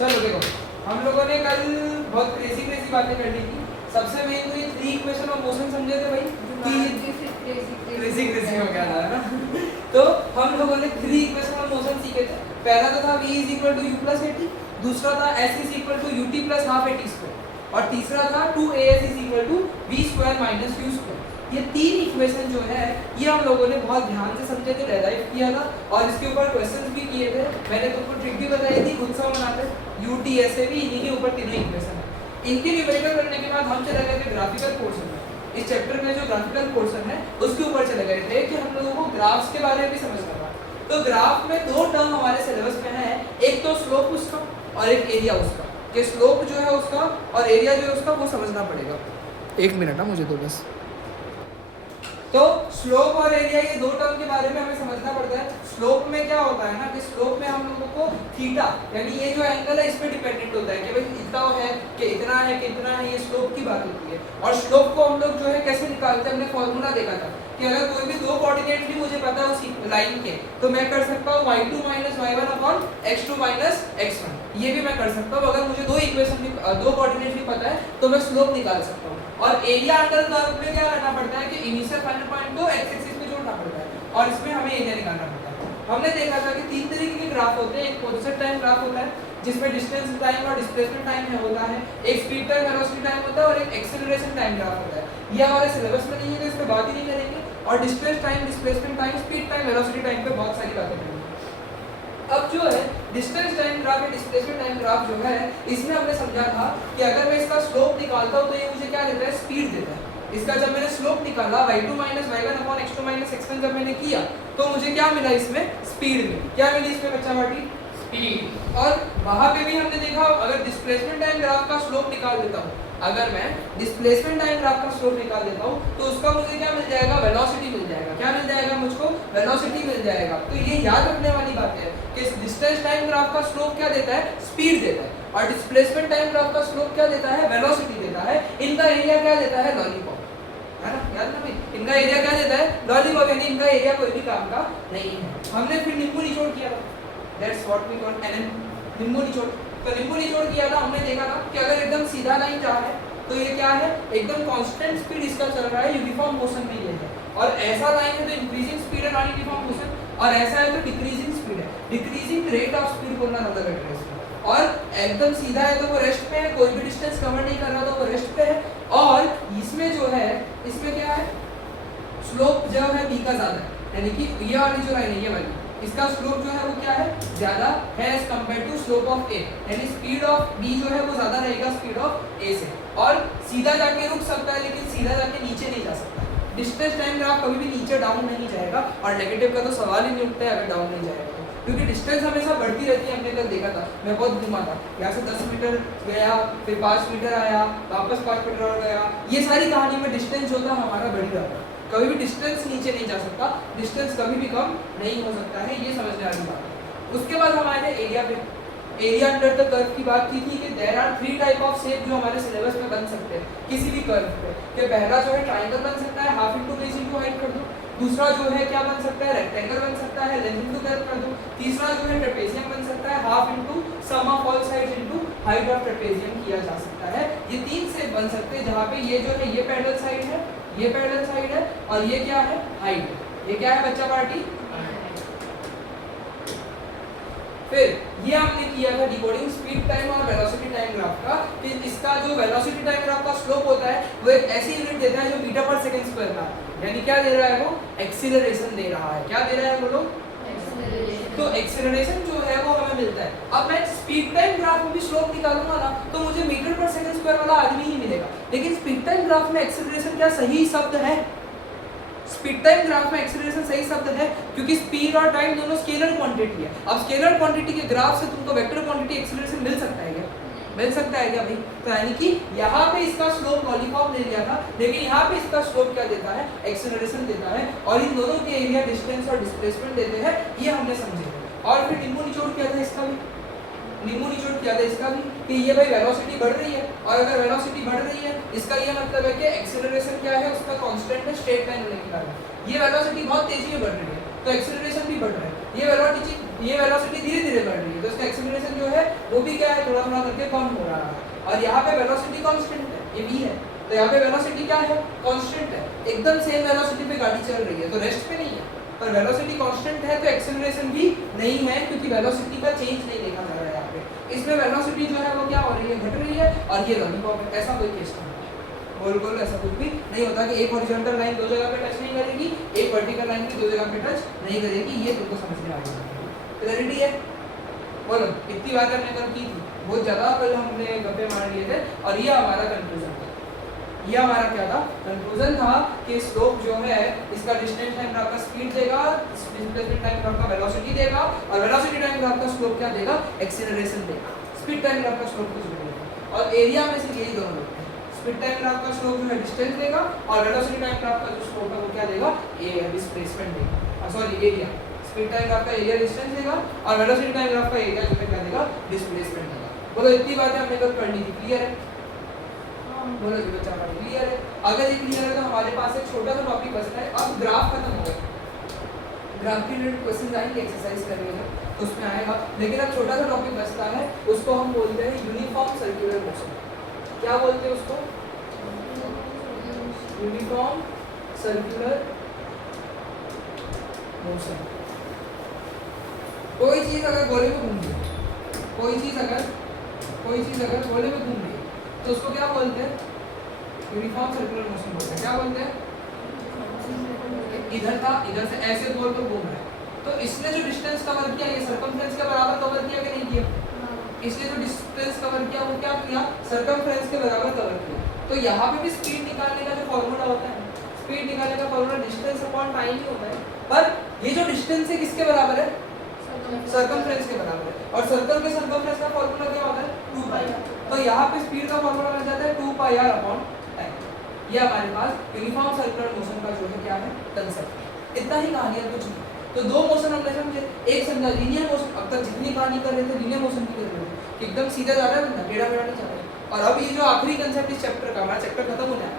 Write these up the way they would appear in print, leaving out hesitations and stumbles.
चलो देखो, हम लोगों ने कल बहुत क्रेजी बातें कर ली थी। सबसे मेन तो ये 3 इक्वेशन ऑफ मोशन समझे थे भाई, क्रेजी हो गया था ना। तो हम लोगों ने 3 इक्वेशन ऑफ मोशन सीखे थे। पहला तो था v is equal to u plus a t, दूसरा था s is equal to u t plus half a t square, और तीसरा था 2as is equal to v square minus u square. ये 3 इक्वेशन जो है ये हम लोगों ने बहुत ध्यान से समझे थे, डेराइव किया था और इसके ऊपर क्वेश्चंस भी किए थे। मैंने तुमको ट्रिक भी बताई थी, खुद से बनाते u t s a भी इन्हीं के ऊपर तीनों इक्वेशन है। इनके न्यूमेरिकल करने के बाद हम चले गए थे ग्राफिकल पोर्शन में। इस चैप्टर में जो ग्राफिकल पोर्शन है उसके ऊपर चले गए थे कि हम लोगों को ग्राफ्स के बारे में भी समझना था। तो ग्राफ में 2 टर्म हमारे सिलेबस में है, एक तो स्लोप उसका और एक एरिया उसका। कि स्लोप जो है उसका और एरिया जो है उसका वो समझना पड़ेगा। 1 मिनट मुझे दो बस। तो स्लोप और एरिया ये 2 टर्म के बारे में हमें समझना पड़ता है। स्लोप में क्या होता है ना कि स्लोप में हम लोगों को थीटा यानी ये जो एंगल है इस पे डिपेंडेंट होता है कि भाई इतना है कि इतना है कि इतना है, ये स्लोप की बात होती है। और स्लोप को हम लोग जो है कैसे निकालते हैं, हमने फॉर्मूला देखा था कि अगर कोई भी 2 कोऑर्डिनेट भी मुझे पता है उसी लाइन के, तो मैं कर सकता हूँ y2 y1 upon x2 x1। ये भी मैं कर सकता हूँ। अगर मुझे 2 इक्वेशन भी 2 कोऑर्डिनेट भी पता है तो मैं स्लोप निकाल सकता हूँ। और एरिया अंडर कर्व में क्या करना पड़ता है कि इनिशियल फाइनल पॉइंट को x एक्सिस पे जोड़ना पड़ता है और इसमें हमें एरिया निकालना पड़ता है। हमने देखा था कि 3 तरीके के ग्राफ होते हैं। एक पोजीशन टाइम ग्राफ होता है जिसमें डिस्टेंस टाइम और डिस्प्लेसमेंट टाइम होता है, एक स्पीड टाइम वेलोसिटी टाइम होता है और एक एक्सेलरेशन टाइम ग्राफ होता है। ये हमारे सिलेबस में नहीं है तो इस पे बात ही नहीं करेंगे। और distance time, displacement time, speed time, velocity time पे बहुत सारी बातें करेंगे। अब जो है डिस्टेंस टाइम ग्राफ या डिस्प्लेसमेंट टाइम ग्राफ जो है इसमें हमने समझा था कि अगर मैं इसका स्लोप निकालता हूं तो ये मुझे क्या देता है, स्पीड देता है। इसका जब मैंने स्लोप निकाला y2 y1 upon x2 x1 जब मैंने किया तो मुझे क्या मिला, इसमें स्पीड मिली। क्या मिली इसमें बच्चा पार्टी, स्पीड। और वहां पे भी हमने देखा अगर डिस्प्लेसमेंट टाइम ग्राफ का स्लोप निकाल देता हूं, अगर मैं डिस्प्लेसमेंट टाइम ग्राफ का स्लोप निकाल देता हूं तो उसका मुझे क्या मिल जाएगा, वेलोसिटी मिल जाएगा। क्या मिल जाएगा मुझको, वेलोसिटी मिल जाएगा। तो ये याद रखने वाली बात है कि डिस्टेंस टाइम ग्राफ का स्लोप क्या देता है, स्पीड देता है, और डिस्प्लेसमेंट टाइम ग्राफ का स्लोप क्या देता है, वेलोसिटी देता है। इनका एरिया क्या देता है, लॉलीपॉप, है ना, याद ना भाई। इनका एरिया क्या देता है, लॉलीपॉप, यानी इनका एरिया कोई भी काम का नहीं है। हमने फिर नींबू निचोड़ किया था, दैट्स व्हाट वी कॉल एनएन, नींबू निचोड़। तो नींबू निचोड़ किया था, हमने देखा था कि अगर एकदम सीधा लाइन जा रहा है तो ये क्या है, एकदम कांस्टेंट स्पीड इसका चल रहा है, यूनिफॉर्म मोशन में ये है। और ऐसा लाइन है तो इंक्रीजिंग स्पीड है, नॉन यूनिफॉर्म मोशन, और ऐसा है तो डिक्रीजिंग स्पीड है, डिक्रीजिंग रेट ऑफ स्पीड बोलना अलग है इसमें। और एकदम सीधा है तो वो रेस्ट पे है, कोई भी डिस्टेंस कवर नहीं कर रहा तो वो रेस्ट पे है। और इसमें जो है, इसमें क्या है, स्लोप जो है b का ज्यादा है, यानी कि ये वाली जो लाइन है ये वाली, इसका स्लोप जो है वो क्या है, ज्यादा है as compare to slope of a, यानी स्पीड ऑफ b जो है वो ज्यादा रहेगा स्पीड ऑफ a से। और सीधा जाके रुक सकता है लेकिन सीधा जाके नीचे नहीं जा सकता। डिस्टेंस टाइम ग्राफ कभी भी नीचे डाउन नहीं जाएगा, और नेगेटिव का तो सवाल ही नहीं उठता है अगर डाउन नहीं जाएगा तो, क्योंकि डिस्टेंस हमेशा बढ़ती रहती है। हमने कल देखा था, मैं बहुत घुमा था, यहाँ से 10 मीटर गया, फिर 5 मीटर आया, वापस 5 मीटर और गया। ये सारी कहानी में डिस्टेंस जो था हमारा बढ़ रहा था, कभी भी डिस्टेंस नीचे नहीं जा सकता, डिस्टेंस कभी भी कम नहीं हो सकता है, ये समझने वाली बात है। उसके बाद हमारे एरिया पे, एरिया अंडर द कर्व की बात की थी कि there are 3 type of shape जो हमारे सिलेबस में बन सकते हैं किसी भी कर्व पे। कि पहला जो है ट्रायंगल बन सकता है, half into base into height कर दो। दूसरा जो है क्या बन सकता है, रेक्टेंगल बन सकता है, लेंथ इनटू ब्रेड्थ कर दो। तीसरा जो है ट्रेपेजियम बन सकता है, half into sum of all sides into height of trapezium किया जा सकता है। ये 3 शेप बन सकते हैं जहां पे ये जो है ये पैरेलल साइड है, ये पैरेलल साइड है, और ये क्या है, हाइट है। ये क्या है बच्चा पार्टी, फिर ये हमने किया था डिकोडिंग स्पीड टाइम और वेलोसिटी टाइम ग्राफ का, कि इसका जो वेलोसिटी टाइम ग्राफ का स्लोप होता है वो एक ऐसी यूनिट देता है जो मीटर पर सेकंड स्क्वायर का, यानी क्या दे रहा है वो, एक्सीलरेशन दे रहा है। क्या दे रहा है बोलो, एक्सीलरेशन। तो एक्सीलरेशन जो है वो हमें मिलता है। अब मैं स्पीड टाइम ग्राफ में भी स्लोप निकालूंगा ना तो मुझे मीटर पर सेकंड स्क्वायर वाला आदमी ही मिलेगा, लेकिन स्पीड टाइम ग्राफ में एक्सीलरेशन क्या सही शब्द है, स्पीड टाइम ग्राफ में एक्सीलरेशन सही शब्द है, क्योंकि स्पीड और टाइम दोनों स्केलर क्वांटिटी है। अब स्केलर क्वांटिटी के ग्राफ से तुमको वेक्टर क्वांटिटी एक्सीलरेशन मिल सकता है क्या, मिल सकता है क्या भाई। तो यानी कि यहाँ पे इसका स्लोप लॉलीपॉप ले लिया था, लेकिन यहाँ पे इसका स्लोप क्या देता है, एक्सीलरेशन देता है, और इन दोनों के एरिया, डिस्टेंस और डिस्प्लेसमेंट देते हैं, ये हमने समझे। और फिर नींबू निचोड़ किया था इसका भी, नींबू निचोड़ किया था इसका भी, कि ये भाई वेलोसिटी बढ़ रही है, और अगर वेलोसिटी बढ़ रही है इसका ये मतलब है कि एक्सीलरेशन क्या है, उसका कांस्टेंट है, स्ट्रेट लाइन में निकल रहा है। ये वेलोसिटी बहुत तेजी में बढ़ रही है तो एक्सीलरेशन भी बढ़ रहा है। ये वेलोसिटी धीरे धीरे बढ़ रही है, तो इसका एक्सेलरेशन जो है वो भी क्या है, थोड़ा थोड़ा करके कम हो रहा है। और यहाँ पे वेलोसिटी कांस्टेंट है, ये भी है, तो यहाँ पे वेलोसिटी क्या है, कांस्टेंट है, एकदम सेम वेलोसिटी पे गाड़ी चल रही है, तो रेस्ट पे नहीं है। पर वेलोसिटी कांस्टेंट है तो एक्सेलरेशन भी नहीं है, क्योंकि वेलोसिटी का चेंज नहीं देखा जा रहा है यहाँ पे। इसमें वेलोसिटी जो है वो क्या हो रही है, घट रही है, और ये लॉलीपॉप है, ऐसा कोई केस नहीं है। गोल गोल ऐसा कुछ भी नहीं होता कि एक हॉरिजॉन्टल लाइन दो जगह पे टच नहीं करेगी, एक वर्टिकल लाइन भी दो जगह पे टच नहीं करेगी, ये तुमको समझ में आ जाएगा। क्लैरिटी है? बोलो, इतनी बात हमने कल की थी, बहुत ज़्यादा कल हमने गप्पे मार लिए थे, और ये हमारा कंक्लूजन था। ये हमारा क्या था, कंक्लूजन था कि स्लोप जो है इसका डिस्टेंस टाइम ग्राफ का स्पीड देगा, डिस्प्लेसमेंट टाइम ग्राफ का वेलोसिटी देगा, और वेलोसिटी टाइम ग्राफ का स्लोप क्या देगा, एक्सीलरेशन देगा। स्पीड टाइम ग्राफ का स्लोप कुछ भी देगा, और एरिया में से यही दोनों होते हैं। स्पीड टाइम ग्राफ का स्लोप जो है डिस्टेंस देगा, और वेलोसिटी टाइम ग्राफ का जो स्लोप है वो क्या देगा, ए डिस्प्लेसमेंट देगा, sorry area. Speed time graph का एरिया डिस्टेंस देगा, और वेलोसिटी टाइम ग्राफ का एरिया जो है क्या देगा, डिस्प्लेसमेंट देगा। बोलो, इतनी बातें हमने कल कर ली थी, क्लियर है? बोलो जी बच्चा, हमारी क्लियर है? अगर ये क्लियर है तो हमारे पास एक छोटा सा टॉपिक बचता है। अब ग्राफ खत्म हो गया, ग्राफ के रिलेटेड क्वेश्चन आएंगे, एक्सरसाइज करेंगे तो उसमें आएगा, लेकिन अब छोटा सा टॉपिक बचता है, उसको हम बोलते हैं यूनिफॉर्म सर्कुलर मोशन। क्या बोलते हैं उसको? Uniform circular motion. कोई चीज अगर गोले में घूम गई, कोई चीज अगर गोले में घूम गई तो उसको क्या बोलते हैं, यूनिफॉर्म सर्कुलर मोशन बोलते हैं। क्या बोलते हैं? इधर था, इधर से ऐसे गोल पर घूम रहा है, तो इसने जो डिस्टेंस कवर किया, ये सर्कमफ्रेंस के बराबर कवर किया कि नहीं किया? इसने जो डिस्टेंस कवर किया वो क्या किया, सर्कमफ्रेंस के बराबर कवर किया। तो यहाँ पे भी स्पीड निकालने का जो फॉर्मूला होता है, स्पीड निकालने का फॉर्मूला डिस्टेंस अपॉन टाइम ही होता है, पर ये जो डिस्टेंस है किसके बराबर है, सर्कमफ्रेंस के बराबर है। और सर्कल के सर्कमफ्रेंस का फॉर्मूला क्या होता है, 2 पाई। तो यहाँ पे स्पीड का फॉर्मूला बन जाता है 2 पाई आर अपॉन टाइम। ये हमारे पास यूनिफॉर्म सर्कुलर मोशन का जो है क्या है, कंसेप्ट। इतना ही कहानी है, कुछ नहीं। तो दो मोशन हमने समझे, एक समझा लीनियर मोशन, अब तक जितनी कहानी कर रहे थे लीनियर मोशन की कर रहे थे कि एकदम सीधा जा रहा है बंदा, टेढ़ा मेढ़ा नहीं जा रहा है। और अब ये जो आखिरी कंसेप्ट इस चैप्टर का, हमारा चैप्टर खत्म होने आया,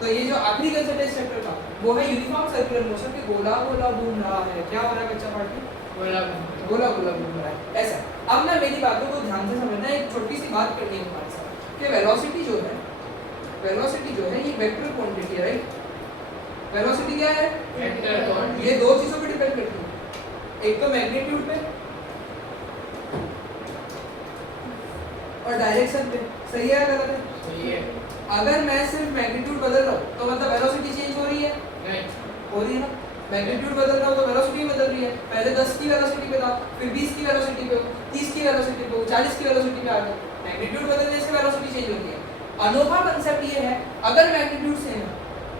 तो ये जो आखिरी कंसेप्ट है इस चैप्टर का वो है यूनिफॉर्म सर्कुलर मोशन के गोला गोला घूम रहा है। क्या हो रहा है बच्चा पार्टी? गोला गोला घूम रहा है, ऐसा। अब ना मेरी बातों को ध्यान से समझना, एक छोटी सी बात करनी है हमारे साथ कि वेलोसिटी जो है, वेलोसिटी जो है ये वेक्टर क्वांटिटी है, राइट? वेलोसिटी क्या है, वेक्टर क्वांटिटी। ये दो चीजों पे डिपेंड करती है, एक तो मैग्नीट्यूड पे और डायरेक्शन पे। सही है या गलत है? सही है। अगर मैं सिर्फ मैग्नीट्यूड बदल रहा हूँ तो मतलब वेलोसिटी चेंज हो रही है, नहीं हो रही है ना? मैग्नीट्यूड बदल रहा हूँ तो वेलोसिटी बदल रही है। पहले 10 की वेलोसिटी पे था, फिर 20 की वेलोसिटी पे, 30 की वेलोसिटी पे, 40 की वेलोसिटी पे आ गया। मैग्नीट्यूड बदलने से वेलोसिटी चेंज होती है। अनोखा कंसेप्ट ये है, अगर मैग्नीट्यूड सेम है,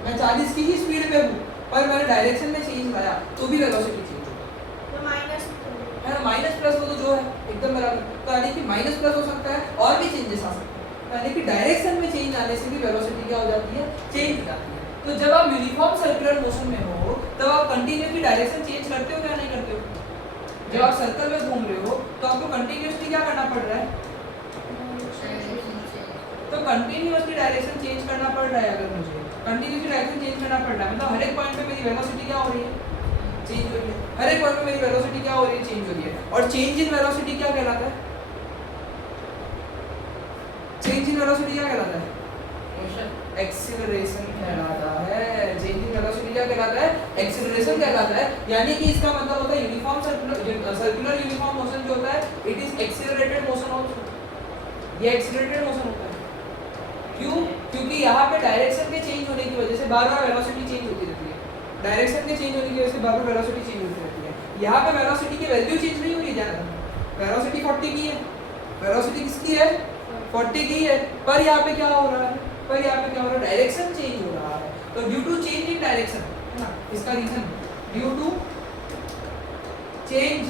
मैं 40 की ही स्पीड पे हूँ, पर मैंने डायरेक्शन में चेंज लाया तो भी वेलोसिटी चेंज होगी। तो माइनस है ना, माइनस प्लस हो तो जो है एकदम बराबर। तो यानी कि माइनस प्लस हो सकता है और भी चेंजेस आ सकते हैं, यानी कि डायरेक्शन में चेंज आने से भी वेलोसिटी क्या हो जाती है, चेंज हो जाती है। तो जब आप यूनिफॉर्म सर्कुलर मोशन में हो तब आप कंटिन्यूसली डायरेक्शन चेंज करते हो क्या नहीं करते हो? जब आप सर्कल में घूम रहे हो तो आपको कंटिन्यूसली क्या करना पड़ रहा है, तो कंटिन्यूसली डायरेक्शन चेंज करना पड़ रहा है। अगर मुझे कंटिन्यूसली डायरेक्शन चेंज करना पड़ रहा है, मतलब हर एक पॉइंट पे मेरी वेलोसिटी क्या हो रही है, चेंज हो रही है। हर एक पॉइंट पे मेरी वेलोसिटी क्या हो रही है, चेंज हो रही है। और चेंज इन वेलोसिटी क्या कहलाता है, चेंज इन वेलोसिटी क्या कहलाता है, एक्सीलरेशन कहलाता है। चेंज इन वेलोसिटी क्या कहलाता है, एक्सीलरेशन कहलाता है। यानी कि इसका मतलब होता है यूनिफॉर्म सर्कुलर यूनिफॉर्म मोशन जो होता है, it is accelerated motion also. ये एक्सीलरेटेड मोशन होता है। क्यों? क्योंकि यहाँ पे डायरेक्शन के चेंज होने की वजह से बार-बार वेलोसिटी चेंज होती रहती है। डायरेक्शन के चेंज होने की वजह से बार-बार वेलोसिटी चेंज होती रहती है। यहाँ पे वेलोसिटी की वैल्यू चेंज नहीं हो रही है, ध्यान। वेलोसिटी 40 की है, वेलोसिटी किसकी है, 40 की है, पर यहाँ पे क्या हो रहा है, पर यहाँ पे क्या हो रहा है, डायरेक्शन चेंज हो रहा है। तो due to change in direction है ना, इसका reason due to change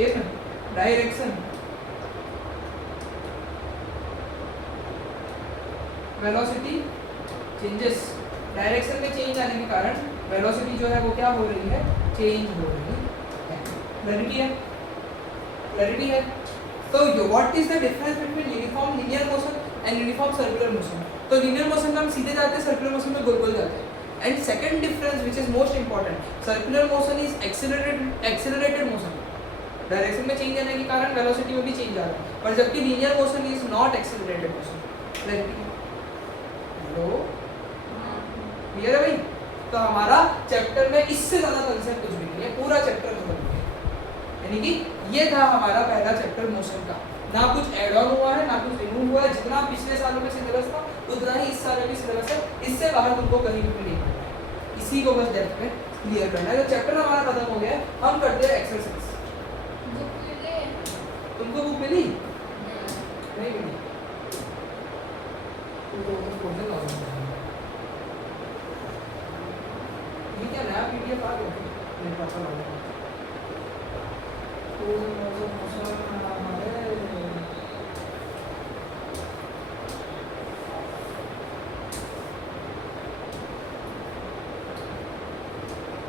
in direction velocity changes. Direction में चेंज आने के कारण वेलोसिटी जो है वो क्या हो रही है, चेंज हो रही है। क्लैरिटी है, क्लैरिटी है। तो what is the difference between uniform linear motion and uniform circular motion? तो लीनियर मोशन में हम सीधे जाते हैं, सर्कुलर मोशन में गोल गोल जाते हैं। And second difference which is most important, circular motion is accelerated motion, direction में चेंज आने के कारण वेलोसिटी में भी चेंज आ रहा है, पर जबकि linear motion is not accelerated motion. Hello clear है भाई? तो हमारा चैप्टर में इससे ज्यादा कंसेप्ट कुछ भी नहीं है, पूरा चैप्टर खत्म हो गया। यानी कि ये था हमारा पहला चैप्टर मोशन का, ना कुछ ऐड ऑन हुआ है ना कुछ रिमूव हुआ है, जितना पिछले सालों में सिलेबस था उतना ही इस साल में भी सिलेबस है, इससे बाहर तुमको कहीं भी नहीं पढ़ना है, इसी को बस डेप्थ में क्लियर करना है। तो चैप्टर हमारा खत्म हो गया है, हम करते हैं एक्सरसाइज। तुमको बुक मिली? नहीं मिली? ये क्या नया पीडीएफ आ गया मेरे पास वाला? तो मोशन हमारे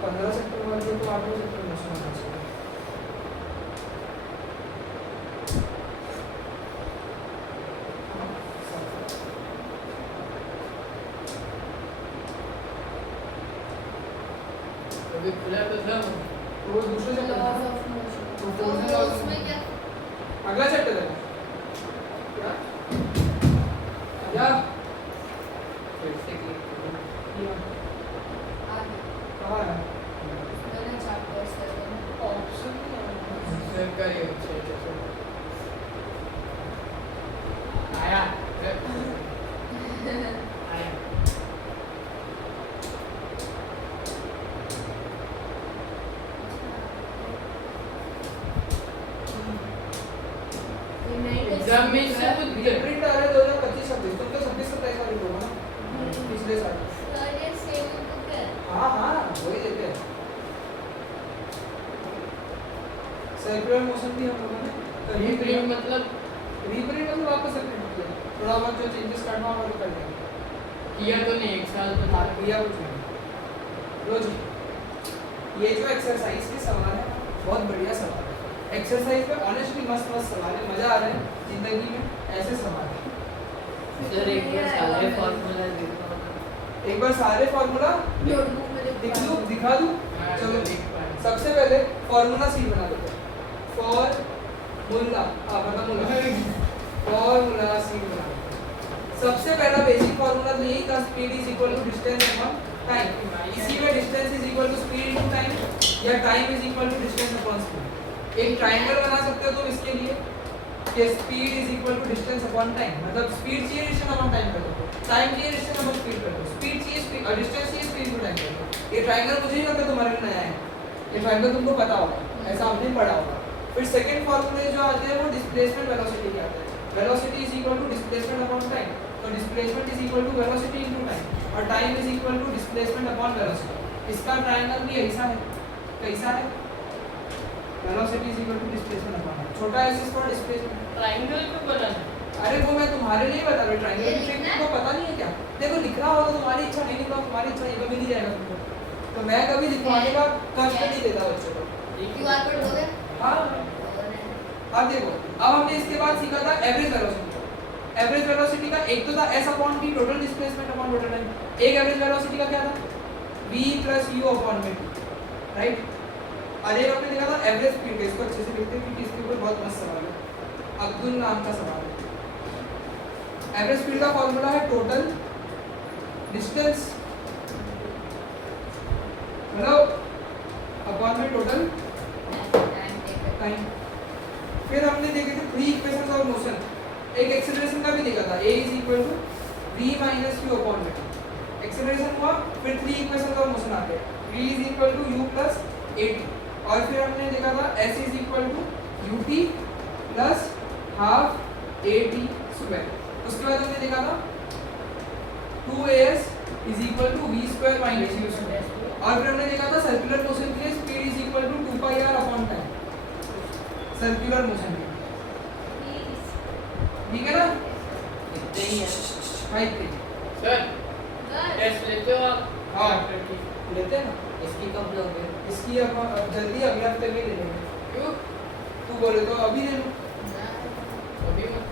15 सितंबर को तो 8 सितंबर मोशन आना चाहिए। अभी खुला तो था वो दूसरे चैप्टर तो उसमें क्या अगला चैप्टर है क्या? आजा कैसे की आगे कहाँ है मैंने चैप्टर 7 ऑप्शन सरकारी वेबसाइट है आया आया एग्जाम में इससे कुछ ये प्रिंट आ रहा है 2025-26, तुम तो 26-27 वाली होगा ना पिछले साल। सर ये सेम बुक है हाँ हाँ वही देते हैं। सर्कुलर मोशन भी हम लोगों ने रीप्रिंट मतलब रीप्रिंट मतलब वापस से प्रिंट किया, थोड़ा बहुत जो चेंजेस करना होगा वो कर देंगे। किया तो नहीं, एक साल तो हाँ था। किया कुछ नहीं। लो जी ये जो एक्सरसाइज के सवाल है बहुत बढ़िया सवाल है, एक्सरसाइज में ऑनेस्टली मस्त मस्त सवाल है, मजा आ रहा है जिंदगी में ऐसे सवाल है। सर एक बार सारे फार्मूला देखो, एक बार सारे फार्मूला नोटबुक में दिख लूं दिखा दूं? चलो देख पाए सबसे पहले फार्मूला सी बना लेते हैं, फॉर्मूला फॉर्मूला सी बना लेते हैं। सबसे पहला बेसिक फार्मूला तो यही था, speed is equal to distance upon time. इसी में distance is equal to speed into time या time is equal to distance upon speed. एक ट्रायंगल बना सकते हो तुम इसके लिए कि speed is equal to distance upon time, मतलब स्पीड चाहिए डिस्टेंस अपॉन टाइम कर दो, टाइम चाहिए डिस्टेंस अपॉन स्पीड कर दो, स्पीड चाहिए स्पीड और डिस्टेंस चाहिए स्पीड टू टाइम कर दो। ये ट्रायंगल मुझे नहीं लगता तुम्हारे लिए नया है, ये ट्रायंगल तुमको पता होगा, ऐसा आपने पढ़ा होगा। फिर सेकंड फार्मूले जो आते हैं वो डिस्प्लेसमेंट वेलोसिटी के आते हैं, velocity is equal to displacement upon time, तो displacement is equal to velocity into time और time is equal to displacement upon velocity. इसका ट्रायंगल भी ऐसा है, कैसा है? Velocity is equal to displacement upon time, छोटा S is for displacement. Triangle क्यों बनाना? अरे वो मैं तुम्हारे लिए बता रहा हूँ, ट्रायंगल की ट्रिक तुमको पता नहीं है क्या? देखो लिख रहा होगा तो तुम्हारी इच्छा, नहीं लिख रहा तुम्हारी इच्छा, ये कभी नहीं जाएगा तुमको, तो मैं कभी लिखवाने का कष्ट नहीं देता बच्चों को। क्यूआर कोड हो गया हाँ अब देखो, अब हमने इसके बाद सीखा था एवरेज वेलोसिटी। एवरेज वेलोसिटी का एक तो था s upon v total displacement upon total time, एक एवरेज वेलोसिटी का क्या था v plus u upon v, right. और एक हमने देखा था एवरेज स्पीड, इसको अच्छे से लिखते हैं क्योंकि इसके ऊपर बहुत मस्त सवाल है, अब्दुल नाम का सवाल है। एवरेज स्पीड का फॉर्मूला है टोटल डिस्टेंस मतलब अपॉन में टोटल टाइम। फिर हमने देखे थे थ्री इक्वेशंस ऑफ मोशन, एक एक्सेलरेशन का भी देखा था, a is equal to v minus q upon v, acceleration हुआ। फिर थ्री इक्वेशंस ऑफ मोशन आते हैं, v is equal to u plus at और फिर हमने देखा था s is equal to ut plus half at square. उसके बाद हमने देखा था 2as is equal to v square minus u square और फिर हमने देखा था सर्कुलर मोशन के लिए speed is equal to 2 pi r upon time, circular motion के ठीक है ना? इतने ही है हाइट पे सर। टेस्ट लेते हो आप? हाँ। ठीक। लेते हैं ना, इसकी कब लोगे? इसकी अब जल्दी अगले हफ्ते में ले लेंगे। क्यों? तू बोले तो अभी ले लो। अभी मत।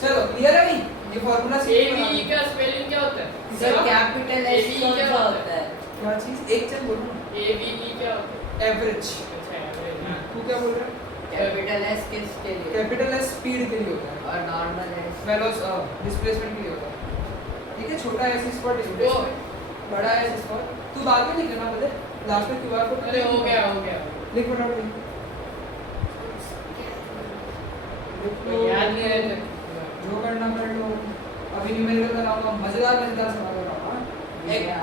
चलो क्लियर है भाई, ये फॉर्मूला एवी का स्पेलिंग क्या होता है? सर कैपिटल एस AVE कौन क्या सा होता होता है? क्या चीज एक चल बोलो ना एवीई क्या होता है? एवरेज अच्छा average, हाँ। तू क्या बोल रहा है कैपिटल एस किसके लिए? कैपिटल एस स्पीड के लिए होता है और नॉर्मल एस वेलोस डिस्प्लेसमेंट के लिए होता है ठीक है छोटा एस इज फॉर डिस्प्लेसमेंट बड़ा एस इज फॉर तू बाद में लिख लेना बोले लास्ट में क्यूआर कोड अरे हो गया लिख फटाफट लिख तो याद नहीं रहता जो करना कर लो अभी न्यूमेरिकल बनाऊंगा मजेदार मजेदार सवाल बनाऊंगा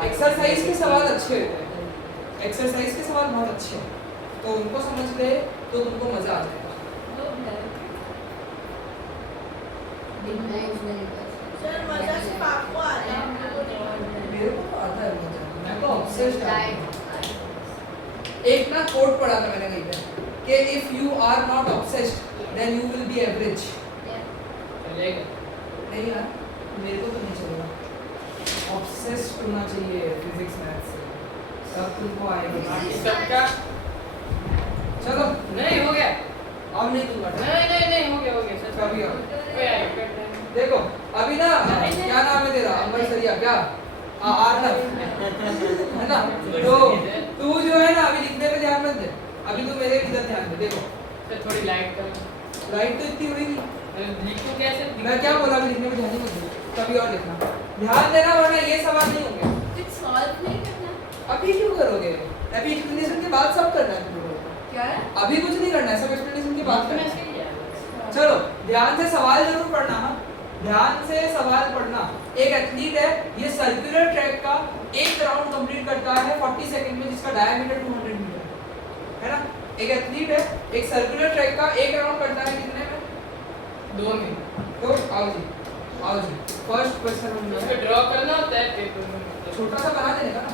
एक्सरसाइज के सवाल अच्छे होते हैं एक्सरसाइज के सवाल बहुत अच्छे हैं तो उनको समझ ले तो तुमको मजा आ जाएगा सर मजा सिर्फ आपको आ रहा है हमको तो नहीं आ रहा है। मेरे को तो आता है मजा मैं तो ऑब्सेस्ड एक ना कोट पढ़ा था मैंने कहीं पे कि if you are not obsessed then you will be average चलेगा नहीं यार मेरे को तो नहीं चलेगा ऑब्सेस्ड होना चाहिए फिजिक्स मैथ्स से तब तुमको आएगा सबका चलो नहीं हो गया अब नहीं तुम करना नहीं हो गया सच कभी और। कोई आएगा करना है। देखो अभी ना नहीं, नहीं। क्या नाम है तेरा अंबर सरिया क्या आर्नव है ना तो तू जो है ना अभी लिखने पे ध्यान मत दे अभी तू मेरे इधर ध्यान दे देखो सर थोड़ी लाइट कर लाइट तो इतनी होगी लिखूं कैसे? मैं क्या बोला अभी लिखने पे ध्यान ही मत दे कभी और लिखना ध्यान देना वरना ये सवाल नहीं होंगे कुछ सॉल्व नहीं करना अभी क्यों करोगे अभी एक्सप्लेनेशन के बाद सब करना है तुम लोगों को क्या है अभी कुछ नहीं करना है सब एक्सप्लेनेशन के बाद बात करना में है सही है चलो ध्यान से सवाल जरूर पढ़ना हाँ ध्यान से सवाल पढ़ना एक एथलीट है ये सर्कुलर ट्रैक का एक राउंड कंप्लीट करता है 40 सेकंड में जिसका डायमीटर 200 मीटर है ना एक एथलीट है एक सर्कुलर ट्रैक का एक राउंड करता है कितने में 2 मिनट तो आओ जी फर्स्ट क्वेश्चन हम उसको ड्रॉ करना होता है पेपर में मतलब छोटा सा बना देने का ना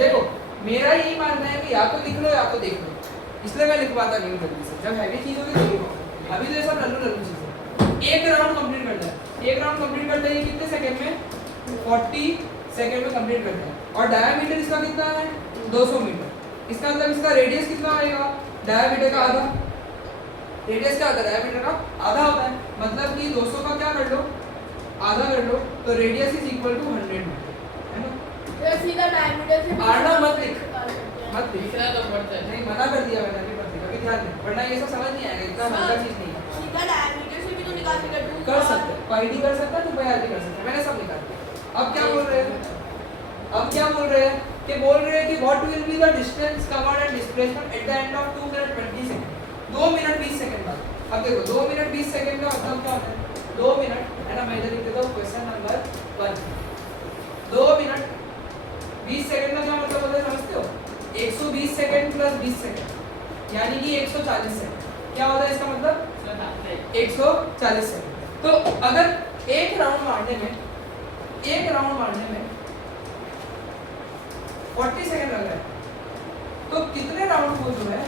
देखो मेरा यही मानना है कि या तो लिख लो या तो देख लो इसलिए मैं लिखवाता नहीं हूँ जल्दी से जब हैवी चीज होगी तो लिखो अभी तो ये सब लल्लू चीज है एक राउंड कंप्लीट करना है एक राउंड कंप्लीट करते हैं कितने सेकंड में 40 सेकंड में कंप्लीट करते हैं और डायमीटर इसका कितना है 200 मीटर इसका मतलब इसका रेडियस कितना आएगा डायमीटर का आधा रेडियस क्या होता है डायमीटर का आधा होता है मतलब कि 200 का क्या कर लो आधा कर लो तो radius is equal to 100 metre है ना तो सीधा डायमीटर से आर्नव मत लिख मत लिख लिखना तो पड़ता है नहीं मना कर दिया मैंने अभी मत लिख अभी ध्यान दे वरना ये सब समझ नहीं आएगा इतना हल्का चीज नहीं है सीधा डायमीटर से भी तो निकाल के कर सकते हैं पाई डी कर सकता है तो पाई आर डी कर सकते हैं मैंने सब निकाल दिया अब क्या बोल रहे हैं अब क्या बोल रहे हैं कि बोल रहे हैं कि what will be the distance covered and displacement at the end of 2 minute 20 second 2 minute 20 second बाद अब देखो 2 मिनट 20 सेकंड का मतलब क्या होता है 2 मिनट है ना मैं इधर लिख देता हूं क्वेश्चन नंबर 1 2 मिनट 20 सेकंड का क्या मतलब होता है समझते हो 120 सेकंड प्लस 20 सेकंड यानी कि 140 सेकंड क्या होता है इसका मतलब 140 सेकंड तो अगर एक राउंड मारने में 40 सेकंड लग रहा है तो कितने राउंड वो जो है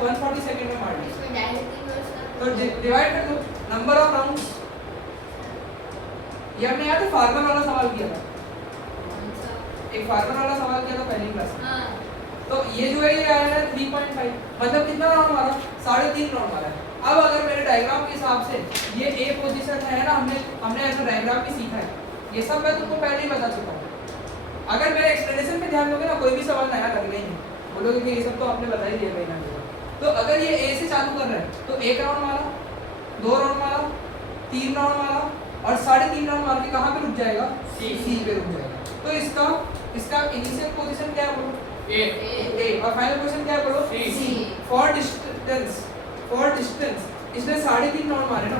140 सेकंड में मारने इसमें डायरेक्टली कर सकते तो डिवाइड कर दो नंबर ऑफ राउंड्स ये हमने याद है फार्मर वाला सवाल किया था एक फार्मर वाला सवाल किया था पहली क्लास में हां तो ये जो है ये आया है 3.5 मतलब कितना राउंड मारा 3.5 राउंड मारा है अब अगर मेरे डायग्राम के हिसाब से ये ए पोजीशन है ना हमने ऐसा डायग्राम भी सीखा है ये सब मैं तुमको पहले ही बता चुका हूँ अगर मेरे एक्सप्लेनेशन पे ध्यान दोगे ना कोई भी सवाल नया लगेगा ही नहीं बोलोगे कि ये सब तो आपने बता ही दिया कहीं ना कहीं तो अगर ये ए से चालू कर रहा है तो एक राउंड मारा 2 राउंड मारा 3 राउंड मारा और 3.5 राउंड मार के कहाँ पे रुक जाएगा सी पे रुक जाएगा तो इसका इनिशियल पोजीशन क्या है बोलो ए और फाइनल क्वेश्चन क्या बोलो सी फॉर डिस्टेंस इसने 3.5 राउंड मारे ना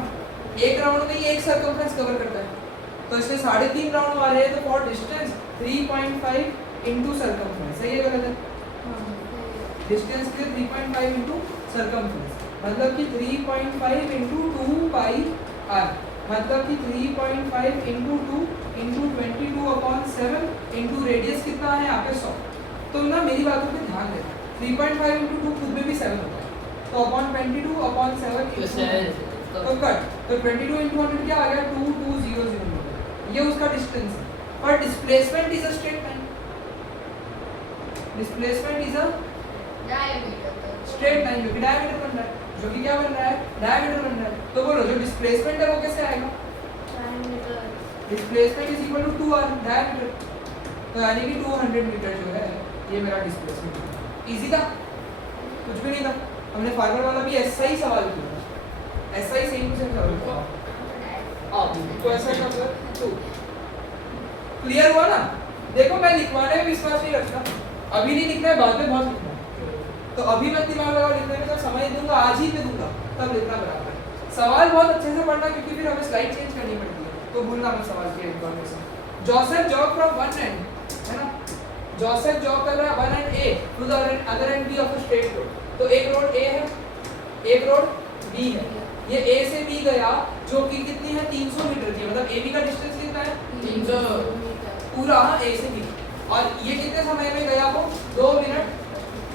एक राउंड में ये एक सर्कमफ्रेंस कवर करता है तो इसने 3.5 राउंड मारे तो फॉर डिस्टेंस 3.5 इनटू सर्कमफ्रेंस सही है गलत है डिस्टेंस के 3.5 इनटू सर्कमफ्रेंस मतलब कि 3.5 इनटू 2 पाई r मतलब कि 3.5 इनटू 2 इनटू 22/7 इनटू रेडियस कितना है यहाँ पे 100 तो ना मेरी बातों पे ध्यान देना 3.5 इनटू 2 खुद में भी 7 होता है तो अपॉन 22/7 तो कट तो 22 इनटू 100 क्या आ गया 2200 ये उसका डिस्टेंस है पर displacement is a straight line displacement is a diameter straight line जो कि डायमीटर बन रहा है, जो कि क्या बन रहा है, डायमीटर बन रहा है। तो बोलो जो डिस्प्लेसमेंट है वो कैसे आएगा, displacement is equal to 2r diameter. तो यानी कि 200 मीटर जो है ये मेरा डिस्प्लेसमेंट है। इजी था, कुछ भी नहीं था। हमने फार्मर वाला भी ऐसा ही सवाल किया, ऐसा ही सेम टू सेम सवाल किया। तो ऐसा कर तो क्लियर हुआ ना। देखो मैं लिखवाने में विश्वास नहीं रखता, अभी नहीं लिखना है, बाद में बहुत लिखना है। तो अभी मैं दिमाग लगा लिखने में, जब समय दूंगा आज ही पे दूंगा तब लिखना बराबर है। सवाल बहुत अच्छे से पढ़ना, क्योंकि फिर हमें स्लाइड चेंज करनी पड़ती है, तो भूलना मत सवाल की information. Joseph job from one end, है ना, जोसेफ जॉब कर रहा है one end A to the other end B of a straight road. तो एक रोड ए है, एक रोड बी है। ये ए से बी गया जो कि कितनी है, 300 मीटर की, मतलब ए बी का डिस्टेंस कितना है, 300 पूरा ए से बी। और ये कितने समय में गया, वो 2 मिनट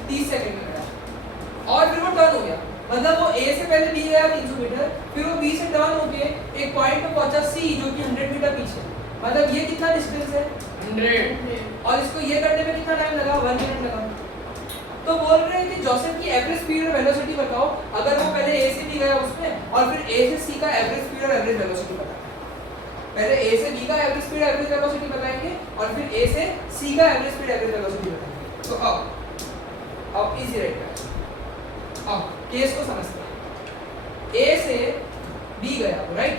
30 सेकंड में गया। और फिर वो टर्न हो गया, मतलब वो ए से पहले बी गया 300 मीटर, फिर वो बी से टर्न होके एक पॉइंट पे पहुंचा सी, जो कि 100 मीटर पीछे। मतलब ये कितना डिस्टेंस है, 100। और इसको ये करने में कितना टाइम लगा, 1 मिनट लगा। तो बोल रहे हैं कि जोसेफ की एवरेज स्पीड और वेलोसिटी बताओ, अगर वो पहले ए से बी गया उसमें, और फिर ए से सी का एवरेज स्पीड और एवरेज वेलोसिटी बताएं। पहले ए से बी का एवरेज स्पीड एवरेज वेलोसिटी बताएंगे, और फिर ए से सी का एवरेज स्पीड एवरेज वेलोसिटी बताएंगे। तो अब इजी रहेगा। अब केस को समझते हैं। ए से बी गया, राइट,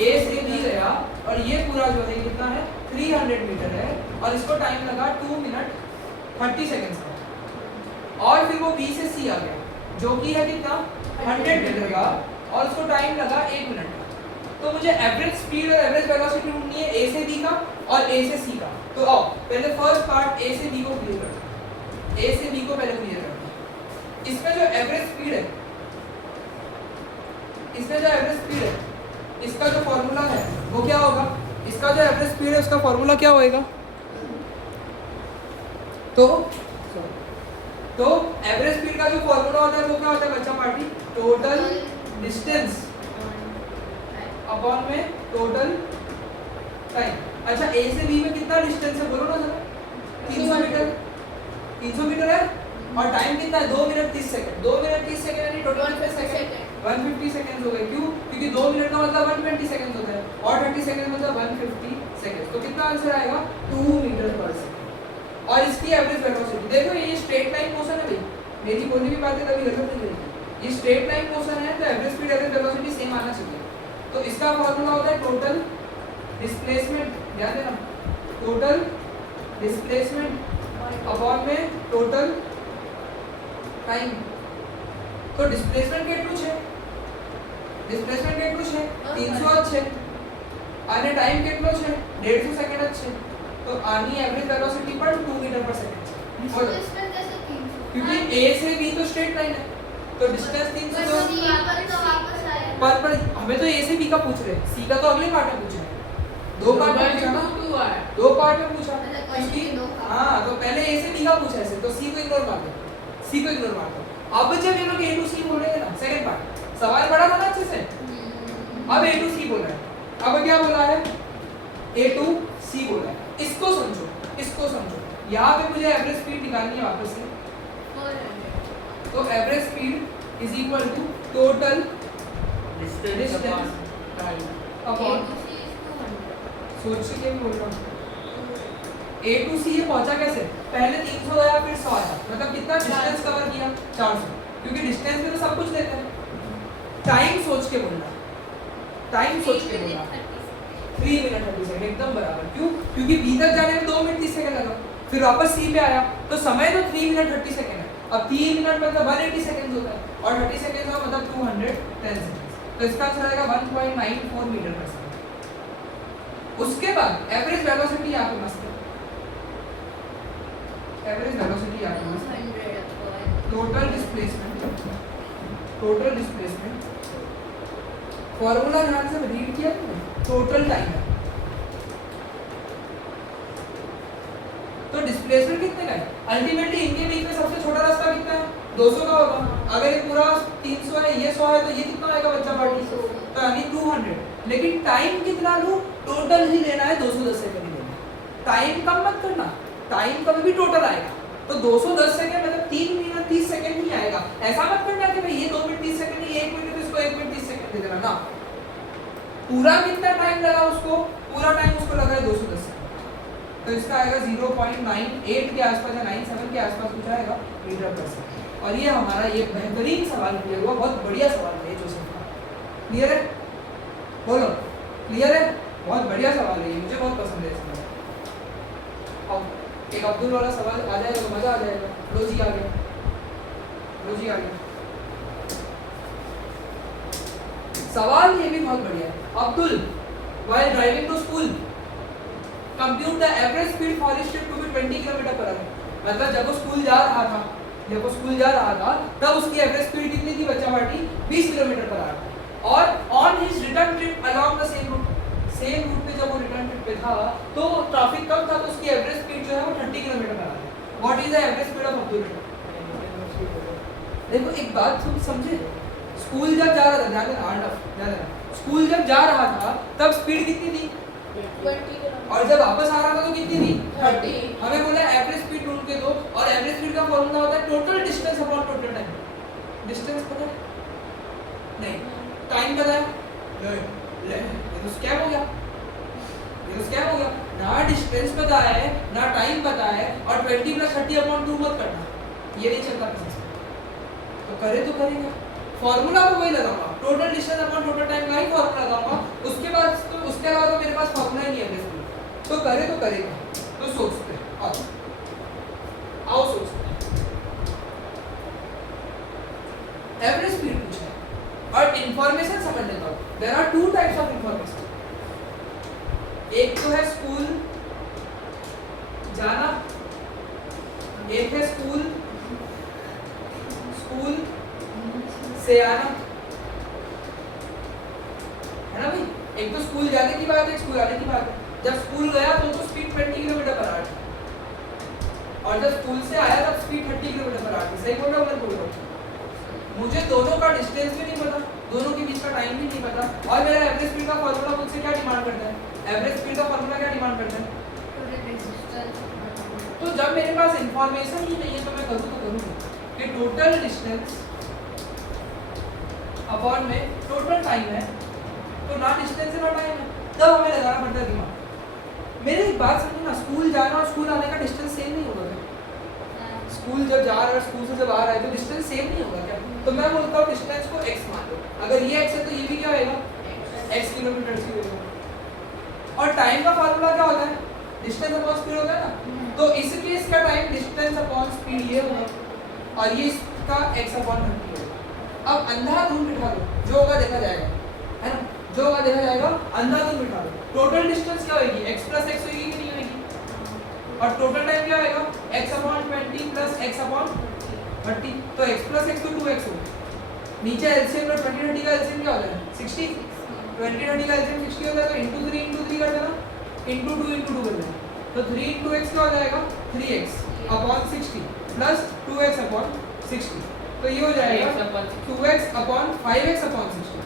ए से बी गया, और ये पूरा जो है कितना है, 300 मीटर है, और इसको टाइम लगा 2 मिनट 30 सेकंड्स का। और फिर वो बी से सी आ गया, जो कि है कितना, 100 मीटर का, और उसको टाइम लगा 1 मिनट का। तो मुझे एवरेज स्पीड और एवरेज वेलोसिटी ढूंढनी है ए से बी का और ए से सी का। तो आओ पहले फर्स्ट पार्ट ए से बी को क्लियर करते हैं, ए से बी को पहले क्लियर करते हैं। इसमें जो एवरेज स्पीड है, इसमें जो एवरेज स्पीड है, इसका जो फॉर्मूला है वो क्या होगा, इसका जो एवरेज स्पीड है उसका फॉर्मूला क्या होएगा, तो एवरेज स्पीड का जो फॉर्मूला होता है वो क्या होता है बच्चा पार्टी, टोटल डिस्टेंस अपॉन में टोटल टाइम। अच्छा ए से बी में कितना डिस्टेंस है बोलो ना जरा, 300 मीटर, 300 मीटर है, और टाइम कितना है, 2 मिनट 30 सेकंड। 2 मिनट 30 सेकंड यानी टोटल कितने सेकंड, 150 सेकंड हो गए। क्यों, क्योंकि 2 मिनट का मतलब 120 सेकंड होता है, और 30 सेकंड मतलब 150 सेकंड। तो कितना आंसर आएगा, 2 मीटर पर सेकंड। और इसकी एवरेज वेलोसिटी देखो, ये स्ट्रेट लाइन मोशन है भाई, मेरी कोई भी बातें कभी गलत नहीं करेगी। ये स्ट्रेट लाइन मोशन है, तो average speed average velocity same आना चाहिए। तो इसका फॉर्मूला होता है टोटल डिस्प्लेसमेंट, ध्यान देना, टोटल डिस्प्लेसमेंट अपॉन में टोटल टाइम। तो डिस्प्लेसमेंट કેટલું છે, डिस्प्लेसमेंट કેટલું છે, 300 જ છે, અને टाइम કેટલો છે, 150 સેકન્ડ જ છે। तो आनी एवरेज वेलोसिटी पर 2 मीटर पर सेकंड है। इसको इसमें कैसे 300, क्योंकि ए से बी तो स्ट्रेट लाइन है, तो डिस्टेंस 300 तो सी पर तो वापस आएगा। पर हमें तो ए से बी का पूछ रहे हैं, सी का तो अगले पार्ट में पूछा है, 2 पार्ट में पूछा ना, 2 पार्ट में पूछा। क्योंकि हां तो पहले ए से बी का पूछा है, तो सी को इग्नोर मार दो, सी को इग्नोर मार दो। अब जब ये लोग ए टू सी बोलेंगे ना, सेकंड पार्ट सवाल पढ़ा था ना अच्छे से, अब ए टू सी बोल रहा है। अब क्या बोला है, ए टू सी बोला है। इसको समझो, इसको समझो, यहाँ पे मुझे एवरेज स्पीड निकालनी है वापस से। तो average speed is equal to total distance upon, सोच के भी बोल रहा हूँ, ए टू सी ये पहुंचा कैसे, पहले 300 आया फिर 100 आया, मतलब कितना डिस्टेंस कवर किया, 400। क्योंकि डिस्टेंस में तो सब कुछ लेते हैं। टाइम सोच के बोलना, टाइम सोच के बोलना, 3 मिनट 30 सेकंड एकदम बराबर। क्यों, क्योंकि बी तक जाने में 2 मिनट 30 सेकंड लगा, फिर वापस सी पे आया, तो समय तो 3 मिनट 30 सेकंड है। अब 3 मिनट मतलब 180 सेकंड होता है, और 30 सेकंड का मतलब 210 सेकंड। तो इसका आंसर आएगा 1.94 मीटर पर सेकंड। उसके बाद एवरेज वेलोसिटी यहाँ पे मस्त है, एवरेज वेलोसिटी यहाँ पे मस्त है, total displacement, total displacement formula ध्यान से रीड किया तुमने, टोटल टाइम है। तो डिस्प्लेसमेंट कितने का है, अल्टीमेटली इनके बीच में सबसे छोटा रास्ता कितना है, 200 का होगा। अगर ये पूरा 300 है, ये 100 है, तो ये कितना आएगा बच्चा पार्टी, तो यानी 200। लेकिन टाइम कितना लूं, टोटल ही लेना है, 210 सेकंड ही लेना है। टाइम कम मत करना, टाइम कभी भी टोटल आएगा। तो 210 सेकंड मतलब 3 मिनट 30 सेकंड ही आएगा, ऐसा मत करना कि भाई ये 2 मिनट 30 सेकंड ये 1 मिनट है तो इसको 1 मिनट 30 सेकंड दे देना ना। पूरा कितना टाइम लगा उसको, पूरा टाइम उसको लगा है 210 सेकंड। तो इसका आएगा 0.98 के आसपास या 97 के आसपास कुछ आएगा मीटर पर सेकंड। और ये हमारा ये बेहतरीन सवाल क्लियर हुआ, बहुत बढ़िया सवाल है जोसेफ का। क्लियर है? बोलो क्लियर है? बहुत बढ़िया सवाल है ये, मुझे बहुत पसंद है ये सवाल। अब एक अब्दुल वाला सवाल आ जाएगा तो मजा आ जाएगा। लो जी आ गया, लो जी आ गया। सवाल ये भी बहुत बढ़िया है। Abdul, while driving to school, compute the average speed for his trip to be 20 kilometre per our. मतलब जब वो स्कूल जा रहा था, तब उसकी एवरेज स्पीड कितनी थी बच्चा पार्टी? 20 kilometre per hour. और on his return trip along the same route पे जब वो रिटर्न ट्रिप पे था तो ट्रैफिक कम था, तो उसकी एवरेज स्पीड जो है वो 30 kilometre per our. What is the average speed of Abdul? देखो एक बात तुम समझे, स्कूल जब जा रहा था, ध्यान देना, स्कूल जब जा रहा था तब स्पीड कितनी थी? 20 और जब वापस आ रहा था तो कितनी थी? 30। हमें बोला एवरेज स्पीड ढूंढ के दो, और एवरेज स्पीड का फॉर्मूला होता है total distance upon total time. Distance पता है? नहीं। टाइम पता है? नहीं। ये तो स्कैम हो गया, ये तो स्कैम हो गया। ना डिस्टेंस पता है ना टाइम पता है, और 20 + 30/2 मत करना, ये नहीं चलता बिजनेस में। तो करे तो करेंगे, फॉर्मूला तो वही लगाऊंगा, total distance upon total time का ही फॉर्मूला लगाऊंगा। उसके बाद तो उसके अलावा तो मेरे पास फॉर्मूला ही नहीं है एवरेज स्पीड। तो करे तो करेगा। तो सोचते हैं, आओ सोचते हैं। एवरेज स्पीड पूछा है और इंफॉर्मेशन समझ लेता हूं। There are 2 types of information. एक तो है स्कूल जाना, एक है स्कूल से आना, है ना भाई? एक तो स्कूल जाने की बात है, स्कूल आने की बात है। जब स्कूल गया तो स्पीड 20 किलोमीटर पर आवर थी, और जब स्कूल से आया तब स्पीड 30 किलोमीटर पर आवर थी। सही बोल रहा हूँ मैं? बोल रहा हूँ। मुझे दोनों का डिस्टेंस भी नहीं पता, दोनों के बीच का टाइम भी नहीं पता, और मेरा एवरेज स्पीड का फॉर्मूला मुझसे क्या डिमांड करता है? एवरेज स्पीड का फॉर्मूला क्या डिमांड करता है? तो जब मेरे पास इंफॉर्मेशन ही नहीं है तो मैं करूँ तो करूँ कि टोटल डिस्टेंस अपॉन में टोटल टाइम है, तो ना डिस्टेंस है ना टाइम है, तब हमें लगाना पड़ता है दिमाग। मेरी एक बात समझो ना, स्कूल जाना और स्कूल आने का डिस्टेंस सेम नहीं होगा क्या? स्कूल जब जा रहा है और स्कूल से जब आ रहा है तो डिस्टेंस सेम नहीं होगा क्या? तो मैं बोलता हूँ डिस्टेंस को x मान लो। अगर ये x है तो ये भी क्या होगा? x किलोमीटर की होगा। और टाइम का फार्मूला क्या होता है? डिस्टेंस अपॉन स्पीड होता है ना। तो इस केस का टाइम डिस्टेंस अपॉन स्पीड ये होगा, और ये इसका x अपॉन 30 होगा। अब अंधाधुंध बिठा दो, जो होगा देखा जाएगा, है ना? जो होगा देखा जाएगा, अंधाधुंध बिठा दो। टोटल डिस्टेंस क्या होगी? x + x होगी कि नहीं होगी? और टोटल टाइम क्या होगा? x upon 20 + x upon 30। तो x + x तो 2x होगा। नीचे एलसीएम में 20 30 का एलसीएम क्या होता है? 60। 20 30 का एलसीएम 60 होता है, तो * 3 * 3 कर देना, * 2 * 2 कर देना। तो 3 * x क्या हो जाएगा? 3x upon 60 plus 2x upon 60। तो ये हो जाएगा 2x अपॉन 5x अपॉन 60।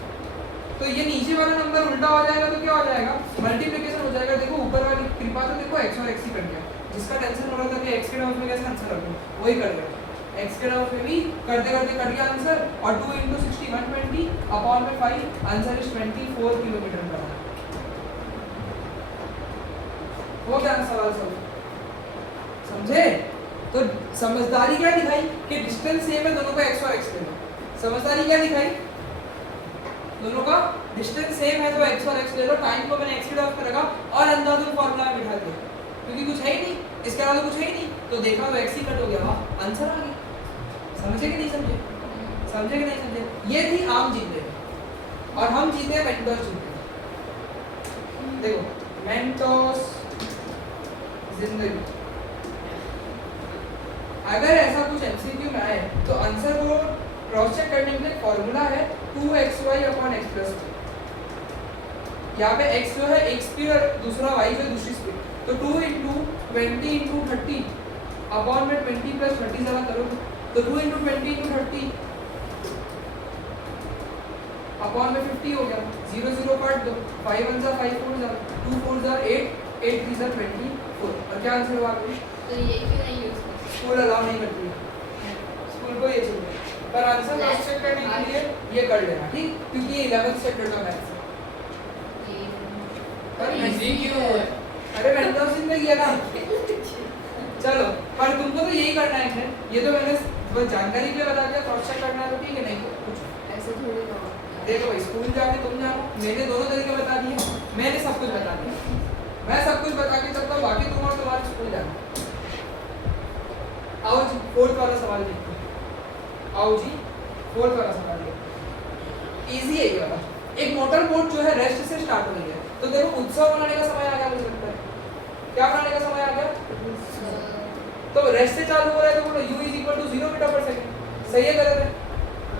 तो ये नीचे वाला नंबर उल्टा हो जाएगा तो क्या हो जाएगा? मल्टीप्लिकेशन हो जाएगा। देखो ऊपर वाली कृपा तो देखो x और x ही कट गया। जिसका टेंशन हो रहा था कि x के टर्म्स में कैसे आंसर रखूं, वही कर गया। x के टर्म्स में भी करते करते कट गया आंसर, और 2 * 60 120 अपॉन में 5, answer is 24 kilometre per our. हो गया ना सवाल सब? समझे? तो समझदारी क्या दिखाई कि डिस्टेंस सेम है, दोनों का x और x लेना। समझदारी क्या दिखाई? दोनों का डिस्टेंस सेम है तो x और x ले लो। टाइम को मैंने x के टर्म्स में रखा और अंदाज़न फॉर्मूला में बिठा दिया, क्योंकि कुछ है ही नहीं, इसके अलावा कुछ है ही नहीं। तो देखा तो x ही कट हो गया, वाह आंसर आ गया। समझे कि नहीं समझे? समझे कि नहीं समझे? ये थी आम जीते, और हम जीते हैं मेंटोस जीते। देखो मेंटोस जिंदगी, अगर ऐसा कुछ एमसीक्यू में आए तो आंसर को क्रॉस चेक करने के लिए फॉर्मूला है 2xy अपॉन x प्लस 2। यहाँ पे x जो है एक स्पीड और दूसरा y जो है दूसरी स्पीड। तो 2 * 20 * 30 अपॉन में 20 + 30 जरा करोगे तो 2 * 20 * 30 अपॉन में 50 हो गया। 0 0 काट दो, 5 1 5 4 जा 2 4 8 8 3 24। और क्या आंसर हुआ? तो ये क्यों नहीं यूज करते? स्कूल अलाउ नहीं करती, स्कूल को ये चाहिए। पर आंसर क्रॉस चेक करने के लिए ये कर लेना, ठीक, क्योंकि ये 11th चैप्टर का मैथ्स है। इजी क्यों है? अरे मैंने तो उसी में किया ना। चलो, पर तुमको तो यही करना है, ये तो मैंने बस जानकारी के लिए बता दिया, क्रॉस चेक करना है तो ठीक है, नहीं तो कुछ ऐसे थोड़ी ना देखो भाई, स्कूल जाके तुम जानो, मैंने दोनों तरीके बता दिए, मैंने सब कुछ बता दिया, मैं सब कुछ बता के चलता हूँ, बाकी तुम और तुम्हारे स्कूल जाना। आओ जी, फोर्थ वाला सवाल देखते हैं। आओ जी, फोर्थ वाला सवाल देखते हैं। इजी है ये वाला। एक मोटर बोट जो है रेस्ट से स्टार्ट हो रही है, तो देखो उत्सव मनाने का समय आ गया, मुझे लगता है। क्या मनाने का समय आ गया? तो रेस्ट से चालू हो रहा है, तो बोलो u = 0 मीटर पर सेकंड। सही है, गलत है?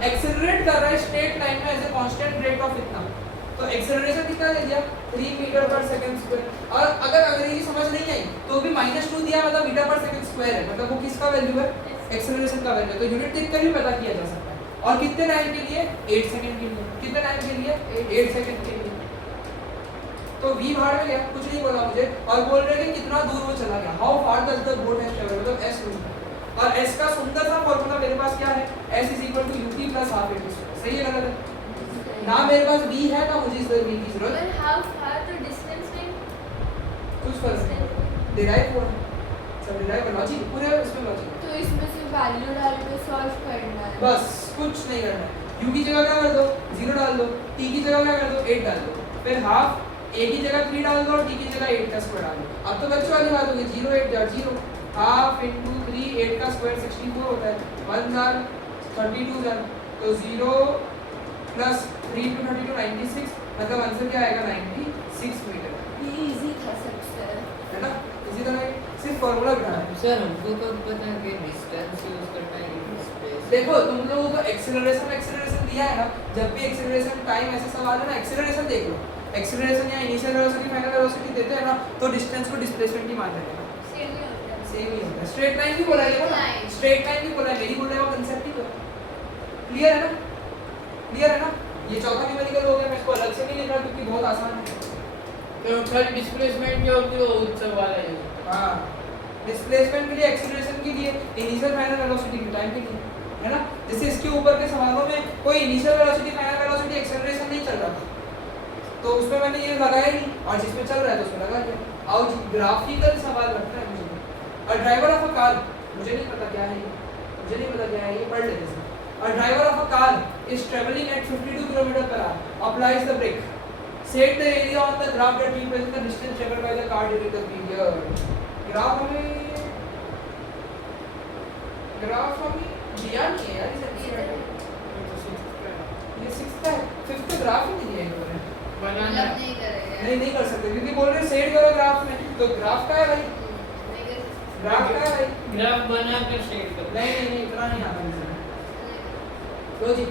एक्सेलरेट कर रहा है स्ट्रेट लाइन में as a constant rate of इतना, तो एक्सेलरेशन कितना दे दिया? 3 मीटर पर सेकंड स्क्वायर। और अगर अंग्रेजी समझ नहीं आई तो भी -2 दिया, मतलब मीटर पर सेकंड स्क्वायर है, मतलब वो किसका वैल्यू है? एक्सेलरेशन का वैल्यू। तो यूनिट लिख कर भी पता किया जा सकता है। और कितने टाइम के लिए? 8 सेकंड के लिए। कितने टाइम के लिए? 8 सेकंड के लिए। तो v बाहर में गया, कुछ नहीं बोला मुझे, और बोल रहे कि कितना दूर वो चला गया, how far does the boat has travelled, मतलब s दूर। और s का सुंदर सा फार्मूला मेरे पास क्या है? s = ut + ½ at²। सही है, गलत है? ना मेरे पास v है ना मुझे इस v की जरूरत। But how far the distance में कुछ फर्क नहीं, डिराइव हुआ सब, डिराइव लॉजिक पूरे इसमें लॉजिक। तो इसमें से वैल्यू डाल के सॉल्व करना है। बस कुछ नहीं करना है। u की जगह क्या कर दो? 0 डाल दो, t की जगह क्या कर दो? 8 डाल दो, फिर हाफ a की जगह 3 डाल दो और t की जगह 8 का स्क्वायर डाल दो। अब तो बच्चों वाली बात होगी, 0 8 0, हाफ इंटू 3, 8 का स्क्वायर 64 होता है, 1 32 तो 0 प्लस 3 × 32 96, मतलब आंसर क्या आएगा? 96 मीटर। ये इजी था सबसे। है ना? इसी तरह सिर्फ फार्मूला बिठाना है। सर हमको कब पता कि डिस्टेंस यूज करना है कि स्पेस? देखो तुम लोगों को एक्सेलरेशन दिया है ना, जब भी एक्सेलरेशन टाइम ऐसे सवाल है ना, एक्सेलरेशन देख लो, एक्सेलरेशन या इनिशियल वेलोसिटी फाइनल वेलोसिटी देते हैं ना, तो डिस्टेंस को डिस्प्लेसमेंट ही मान लेते हैं। सेम ही होता है। सेम ही होता है। स्ट्रेट लाइन भी बोला है, देखो ना, Line. स्ट्रेट लाइन भी बोला है, मेरी बोल रहे हो कांसेप्ट ही तो है। क्लियर है ना? क्लियर है ना? ये चौथा न्यूमेरिकल हो गया, मैं इसको अलग से नहीं लिख रहा क्योंकि बहुत आसान है। तो खाली डिस्प्लेसमेंट जो होती है वो उत्सव वाला है। हां, डिस्प्लेसमेंट के लिए, एक्सेलरेशन के लिए, इनिशियल फाइनल वेलोसिटी के टाइम के लिए, है ना? जैसे इसके ऊपर के सवालों में कोई initial velocity final velocity acceleration नहीं चल रहा था, तो उसमें मैंने ये लगाया नहीं, और जिसमें चल रहा है तो उसमें लगा दिया। आओ जी, ग्राफिकल सवाल रखना है मुझे। और ड्राइवर ऑफ अ कार, मुझे नहीं पता क्या है ये, मुझे नहीं पता क्या है ये, पढ़ लेते हैं। A driver of a car is traveling at 52 km/h. Applies the brake. Set the area on the graph that represents the distance traveled by the car during the period. Graph हमें दिया नहीं है यार, ये 6th का है, 5th का graph ही नहीं है इन्होंने। बनाना नहीं करेगा। नहीं कर सकते क्योंकि बोल रहे सेट करो ग्राफ में, तो ग्राफ का है भाई, नहीं कर सकते। ग्राफ का है भाई। ग्राफ बनाकर शेड कर। नहीं इतना नहीं आता मुझे। लो जी,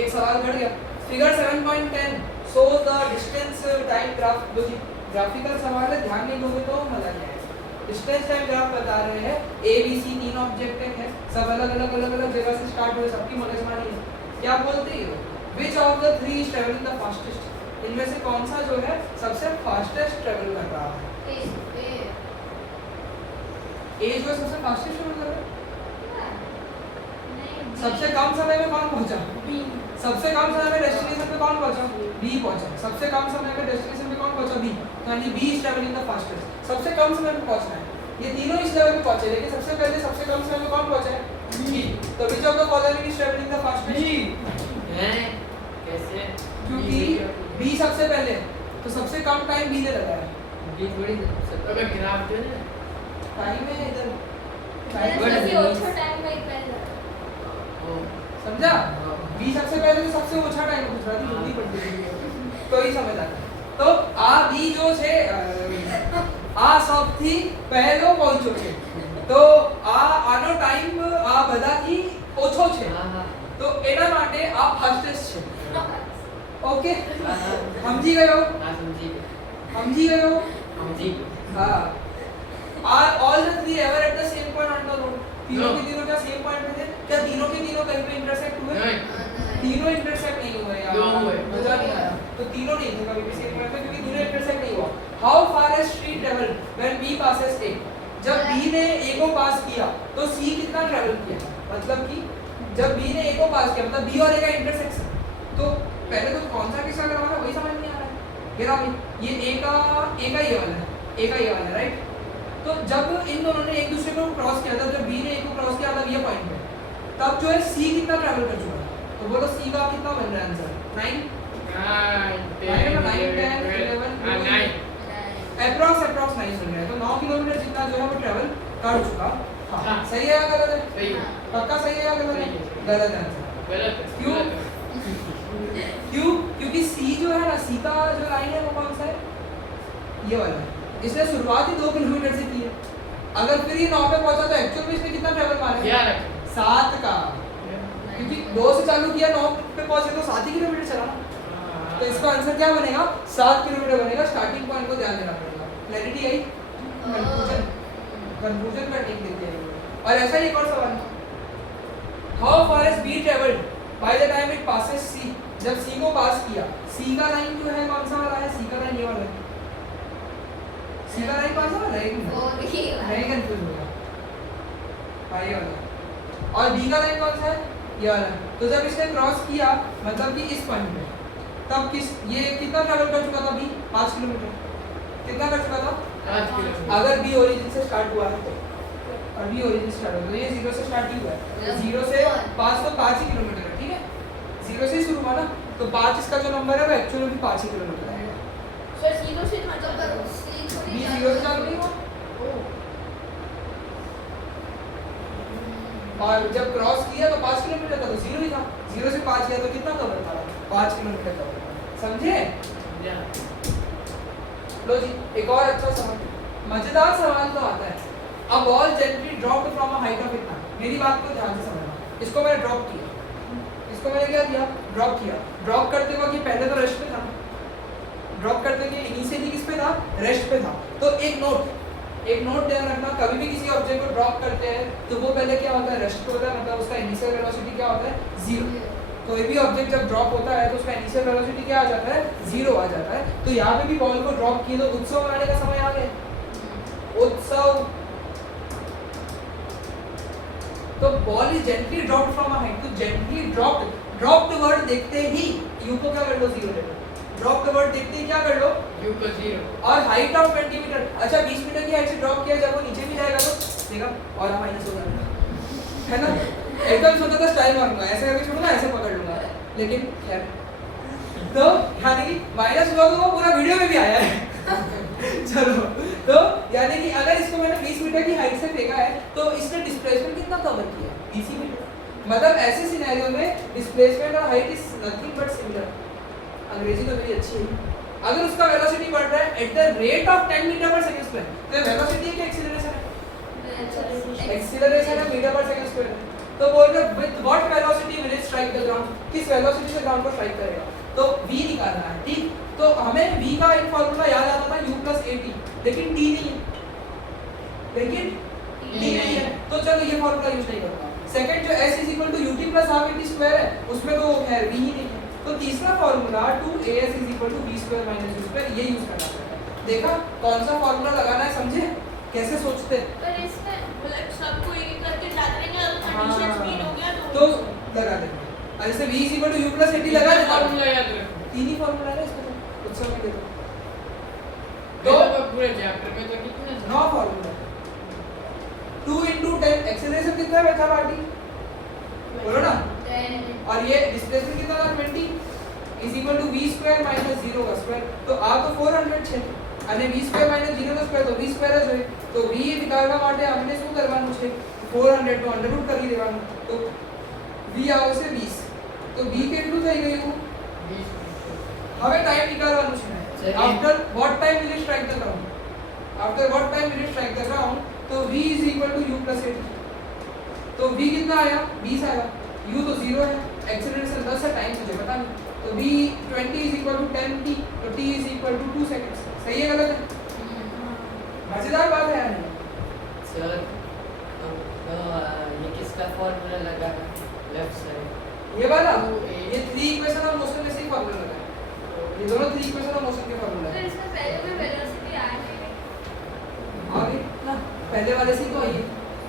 एक सवाल बढ़ गया। Figure 7.10 shows the distance time graph। लो जी, ग्राफिकल सवाल है, ध्यान नहीं दोगे तो मजा नहीं आएगा। डिस्टेंस टाइम ग्राफ बता रहे हैं, ए बी सी 3 ऑब्जेक्ट है, सब अलग अलग जगह से स्टार्ट हुए, सबकी मगजमारी है। क्या बोलते हो? Which of the three is travelling the fastest? इनमें से कौन सा जो है सबसे फास्टेस्ट ट्रैवल कर रहा है? ए जो है सबसे फास्टेस्ट ट्रैवल कर रहा है। सबसे कम समय में कौन पहुंचा? सबसे कम समय में डेस्टिनेशन पे कौन पहुंचा? बी पहुंचा। सबसे कम समय में डेस्टिनेशन पे कौन पहुंचा? बी। यानी B is travelling the fastest. सबसे कम समय में पहुंचना है, ये तीनों इस लेवल पे पहुंचे, लेकिन सबसे पहले सबसे कम समय में कौन पहुंचा है? बी। तो which of the following is travelling the fastest? B हैं कैसे? क्योंकि बी सबसे पहले, तो सबसे कम टाइम बी ने लगाया। बी थोड़ी अबे ग्राफ दे ना। टाइम है इधर, सबसे ओछा टाइम में पहले समझा? बी सबसे पहले तो सबसे ओछा टाइम गुजराती हिंदी पढ़ती है तो ही समझ आता है। तो आ बी जो છે આ સૌથી પહેલો પહોંચ્યો છે, તો આનો ટાઈમ આ બધાથી ઓછો છે, हां તો એના માટે આ ફાસ્ટેસ્ટ છે। ઓકે, हां સમજી ગયો? हां समझी हाँ। Are all the three ever at the same point on the road? तीनों No. के तीनों क्या सेम पॉइंट पे थे? क्या तीनों के तीनों कहीं पे इंटरसेक्ट हुए? नहीं तीनों इंटरसेक्ट नहीं हुए यार। दो हुए। मजा नहीं आया। तो तीनों नहीं थे कभी भी सेम पॉइंट पे क्योंकि तीनों इंटरसेक्ट नहीं हुआ। How far has C traveled when B passes A? जब B ने A को पास किया तो C कितना ट्रैवल किया? मतलब कि जब बी ने ए को पास किया मतलब बी और ए का इंटरसेक्शन, तो पहले तो कौन सा किसका करवाना वही समझ नहीं आ रहा है। ये रहा भाई ये ए का ये वाला है, ए का ये वाला है, राइट। तो जब इन दोनों ने एक दूसरे को क्रॉस किया था, जब बी ने ए को क्रॉस किया था ये पॉइंट पे, तब जो है सी कितना ट्रैवल कर चुका है, तो बोलो सी का कितना बन रहा है आंसर 9 अप्रॉक्स 9 बन रहा है। तो 9 किलोमीटर जितना जो है वो ट्रैवल कर चुका। हाँ सही है या गलत है? सही है। पक्का सही है या गलत है? सही है। गलत है आंसर। गलत है। क्यों? क्यों? क्योंकि सी जो है ना, सी का जो लाइन है वो कौन सा है, ये वाला है। इसने शुरुआत ही 2 किलोमीटर से की है। अगर फिर ये 9 पे पहुंचा तो एक्चुअल में इसने कितना ट्रैवल मारा है? 7 का, क्योंकि 2 से चालू किया 9 पे पहुंचे तो 7 ही किलोमीटर चला ना। तो इसका आंसर क्या बनेगा? 7 किलोमीटर बनेगा। स्टार्टिंग पॉइंट को ध्यान देना पड़ेगा। क्लैरिटी आई? कंफ्यूजन का टेक देते हैं। और ऐसा ही एक और सवाल, how far has B travelled by the time it passes C. जब सी को पास किया, सी का लाइन जो है कौन सा वाला है? सी का लाइन ये वाला है। सी का लाइन कौन सा वाला है? नहीं कंफ्यूज हो गया, हाँ ये वाला। और डी का लाइन कौन सा है? ये वाला। तो जब इसने क्रॉस किया मतलब कि इस पॉइंट पे, तब किस ये कितना ट्रैवल कर चुका था? B 5 kilometre. कितना कर चुका था? 5 किलोमीटर। अगर बी ओरिजिन से स्टार्ट हुआ है तो, और बी ओरिजिन से स्टार्ट हुआ तो ये 0 से स्टार्ट ही हुआ है। 0 से 5 तो 5 ही किलोमीटर है, ठीक है। 0 से ही शुरू हुआ ना, तो 5 इसका जो नंबर है वो एक्चुअली भी 5 ही किलोमीटर है। सर 0 से मतलब बी 0 से चालू नहीं हुआ, और जब क्रॉस किया तो 5 किलोमीटर था तो 0 ही था। 0 से 5 किया तो कितना कवर था? 5 किलोमीटर कवर था। समझे? लो जी एक और अच्छा सवाल, मजेदार सवाल तो आता है। A ball gently dropped from a height of इतना। मेरी बात को ध्यान से समझना। इसको मैंने ड्रॉप किया, इसको मैंने क्या किया? ड्रॉप किया। ड्रॉप करते वक्त ये पहले तो रेस्ट पे था, ड्रॉप करते हुए इनिशियली किस पे था? रेस्ट पे था। तो एक नोट ध्यान रखना, कभी भी किसी ऑब्जेक्ट को ड्रॉप करते हैं तो वो पहले क्या होता है? रेस्ट पे होता है, मतलब उसका इनिशियल वेलोसिटी क्या होता है? 0। कोई भी ऑब्जेक्ट जब ड्रॉप होता है तो उसका इनिशियल वेलोसिटी क्या आ जाता है? 0 आ जाता है। तो यहाँ पे भी बॉल को ड्रॉप किए तो उत्सव मनाने का समय आ गया। उत्सव, तो ball is gently dropped from a height. तो जेंटली ड्रॉप्ड वर्ड देखते ही यू को क्या कर लो? 0 ले लो। ड्रॉप्ड वर्ड देखते ही क्या कर लो? यू को 0। और हाइट ऑफ 20 मीटर। अच्छा 20 मीटर की हाइट से ड्रॉप किया, जब वो नीचे भी जाएगा तो देखा और माइनस हो जाएगा, है ना। एकदम सोचा था स्टाइल मारूंगा, ऐसे करके छोड़ूंगा, ऐसे पकड़ लूंगा, लेकिन खैर। तो यानी कि माइनस हुआ तो वो पूरा वीडियो में भी आया है। चलो, तो यानी कि अगर इसको मैंने 20 मीटर की हाइट से फेंका है तो इसने डिस्प्लेसमेंट कितना कवर किया? 20 मीटर। मतलब ऐसे सिनेरियो में डिस्प्लेसमेंट और height is nothing but similar. अंग्रेजी तो मेरी अच्छी है। अगर उसका वेलोसिटी बढ़ रहा है at the rate of 10 metre पर सेकंड स्क्वायर, तो वेलोसिटी है कि एक्सीलरेशन है? एक्सीलरेशन है, मीटर पर सेकंड स्क्वायर है। तो बोल रहे with what velocity will it strike the ground? किस वेलोसिटी से ग्राउंड को स्ट्राइक करेगा? तो v निकालना है, ठीक। तो हमें v का एक फार्मूला याद आता था u + at, लेकिन t नहीं है, लेकिन t नहीं है, तो चलो ये फार्मूला यूज नहीं करूंगा। सेकंड जो s = ut + half at square है, उसमें तो खैर v ही नहीं है। तो तीसरा फार्मूला 2as = v² - u², ये यूज करना है। देखा कौन सा फार्मूला लगाना है, समझे कैसे सोचते हैं? पर इसमें मतलब सबको एक करके डाल देंगे और कंडीशंस मीट हो गया तो लगा देंगे। जैसे v = u + at लगा देना, फार्मूला याद रखो। तीन ही फार्मूला है इसमें, उत्सव में देखो तो पूरे चैप्टर में तो कितने 9 फार्मूला। 2 × 10 एक्सेलरेशन कितना है बेटा पार्टी? बोलो ना। और ये डिस्प्लेसमेंट कितना था? 20 = v² - 0 का स्क्वायर। तो आ तो 400 છે અને v² - 0 નો સ્ક્વેર તો v² જ હોય। તો v નીકાળવા માટે આપણે શું કરવાનું છે? 400 નો અંડરરૂટ કરી દેવાનું। તો v આવશે 20। તો v કેટલું થઈ ગયું? 20। હવે ટાઈમ નીકાળવાનું છે। After what time will it strike the ground? After what time will it strike the ground? तो v = u + at। तो v कितना आया? 20 आया। u तो 0 है, एक्सीलरेशन 10 है, टाइम मुझे पता नहीं। तो v 20 = 10t, तो t = 2 सेकंड्स। सही है गलत है? मजेदार बात है यार। सर ये किसका फार्मूला लगा? लेफ्ट साइड ये वाला, ये 3 इक्वेशन ऑफ मोशन में से ही फार्मूला लगा है। ये दोनों 3 इक्वेशन ऑफ मोशन के फार्मूला तो है। इसमें पहले में वेलोसिटी आ गई आगे ना पहले वाले से ही तो आई है।